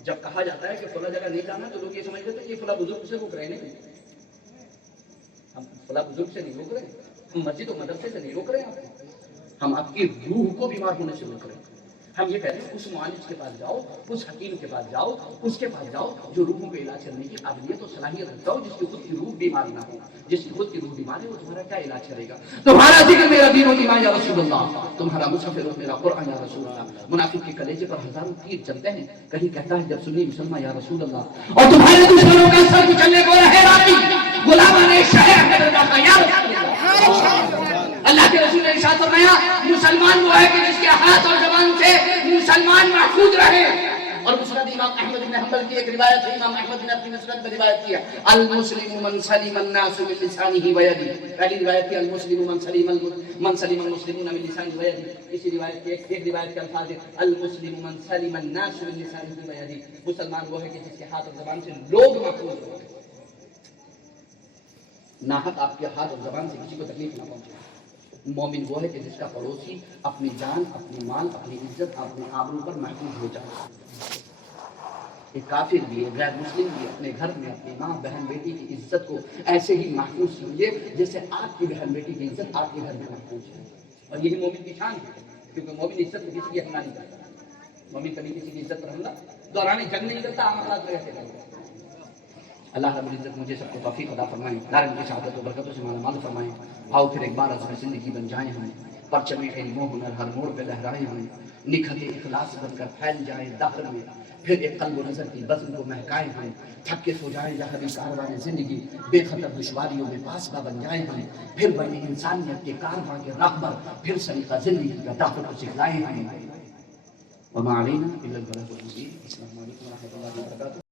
جب کہا جاتا ہے کہ فلاں جگہ نہیں جانا تو لوگ یہ سمجھتے ہیں کہ یہ فلاں بزرگ سے روک رہے ہیں. ہم فلاں بزرگ سے نہیں روک رہے, ہم مسجد و مدرسے سے نہیں روک رہے ہیں, ہم آپ کی روح کو بیمار ہونے سے روک رہے ہیں. ہم یہ کہتے ہیں اس معالج کے پاس جاؤ، اس حکیم کے پاس جاؤ، اس کے پاس جاؤ جو روحوں کا علاج کرنے کی قابلیت اور صلاحیت رکھتا ہو، جس کی خود کی روح بیمار نہ ہو، جس کی خود کی روح بیمار ہے وہ تمہارا کیا علاج کرے گا؟ تمہارا ذکر میرا دین و ایمان یا رسول اللہ، تمہارا مصحف روح میرا قرآن یا رسول اللہ۔ منافق کے کلیجے پر ہزاروں تیر چلتے ہیں، کہیں کہتا ہے جب سنی مسلمان یا رسول اللہ، اور تمہارے دشمنوں کا سر کچلنے کو رہے راتی غلامان شہر کا یا رسول اللہ۔ اللہ کے رسول نے ارشاد فرمایا مسلمان وہ ہے کہ جس کے ہاتھ اور زبان سے مسلمان محفوظ رہے۔ اور مسند امام احمد بن حنبل کی ایک روایت ہے، امام احمد نے اپنی مسند میں روایت کیا المسلم من سلم الناس من لسانه ويده، پہلی روایت کی المسلم من سلم المسلمون من لسانه ويده، اسی روایت کے ایک روایت کے الفاظ ہیں المسلم من سلم الناس من لسانه ويده، مسلمان وہ ہے کہ جس کے ہاتھ اور زبان سے لوگ محفوظ ہوں، ناحق آپ کے ہاتھ اور زبان سے کسی کو تکلیف نہ پہنچے۔ مومن وہ ہے کہ جس کا پڑوسی اپنی جان، اپنی مال، اپنی عزت، اپنے آبرو پر محفوظ ہو جائے۔ ایک کافر بھی ہے، غیر مسلم بھی اپنے گھر میں اپنی ماں، بہن، بیٹی کی عزت کو ایسے ہی محفوظ سمجھے جیسے آپ کی بہن بیٹی کی عزت آپ کے گھر میں محفوظ ہے، اور یہی مومن کی شان ہے، کیونکہ مومن عزت کو کسی کی حملہ نہیں کرتا، مومن کبھی کسی کی عزت پر حملہ دوران جنگ نہیں کرتا، عام حالات میں رہتے کرتا۔ اللہ رب العزت مجھے سب کو توفیق عطا فرمائے، دارن کی شہادت و برکتوں سے مالا مال فرمائے۔ آؤ پھر ایک بار عزم زندگی بن جائیں ہم، پرچم علم و ہنر ہر موڑ پہ لہرائے ہم، نکھت اخلاص بن کر پھیل جائے دہر میں، پھر ایک قلب و نظر کی بزم کو مہکائے ہم، تھک کے سو جائیں جہاں بھی کاروان زندگی، بے خطر دشواریوں میں پاسبہ بن جائیں ہم، پھر بنے انسانیت کے کارواں کے راہبر، پھر سلیقہ زندگی کا دعوت کو سکھلائے ہم۔ وما علینا الا البلاغ المبین۔ السلام علیکم ورحمۃ اللہ وبرکاتہ۔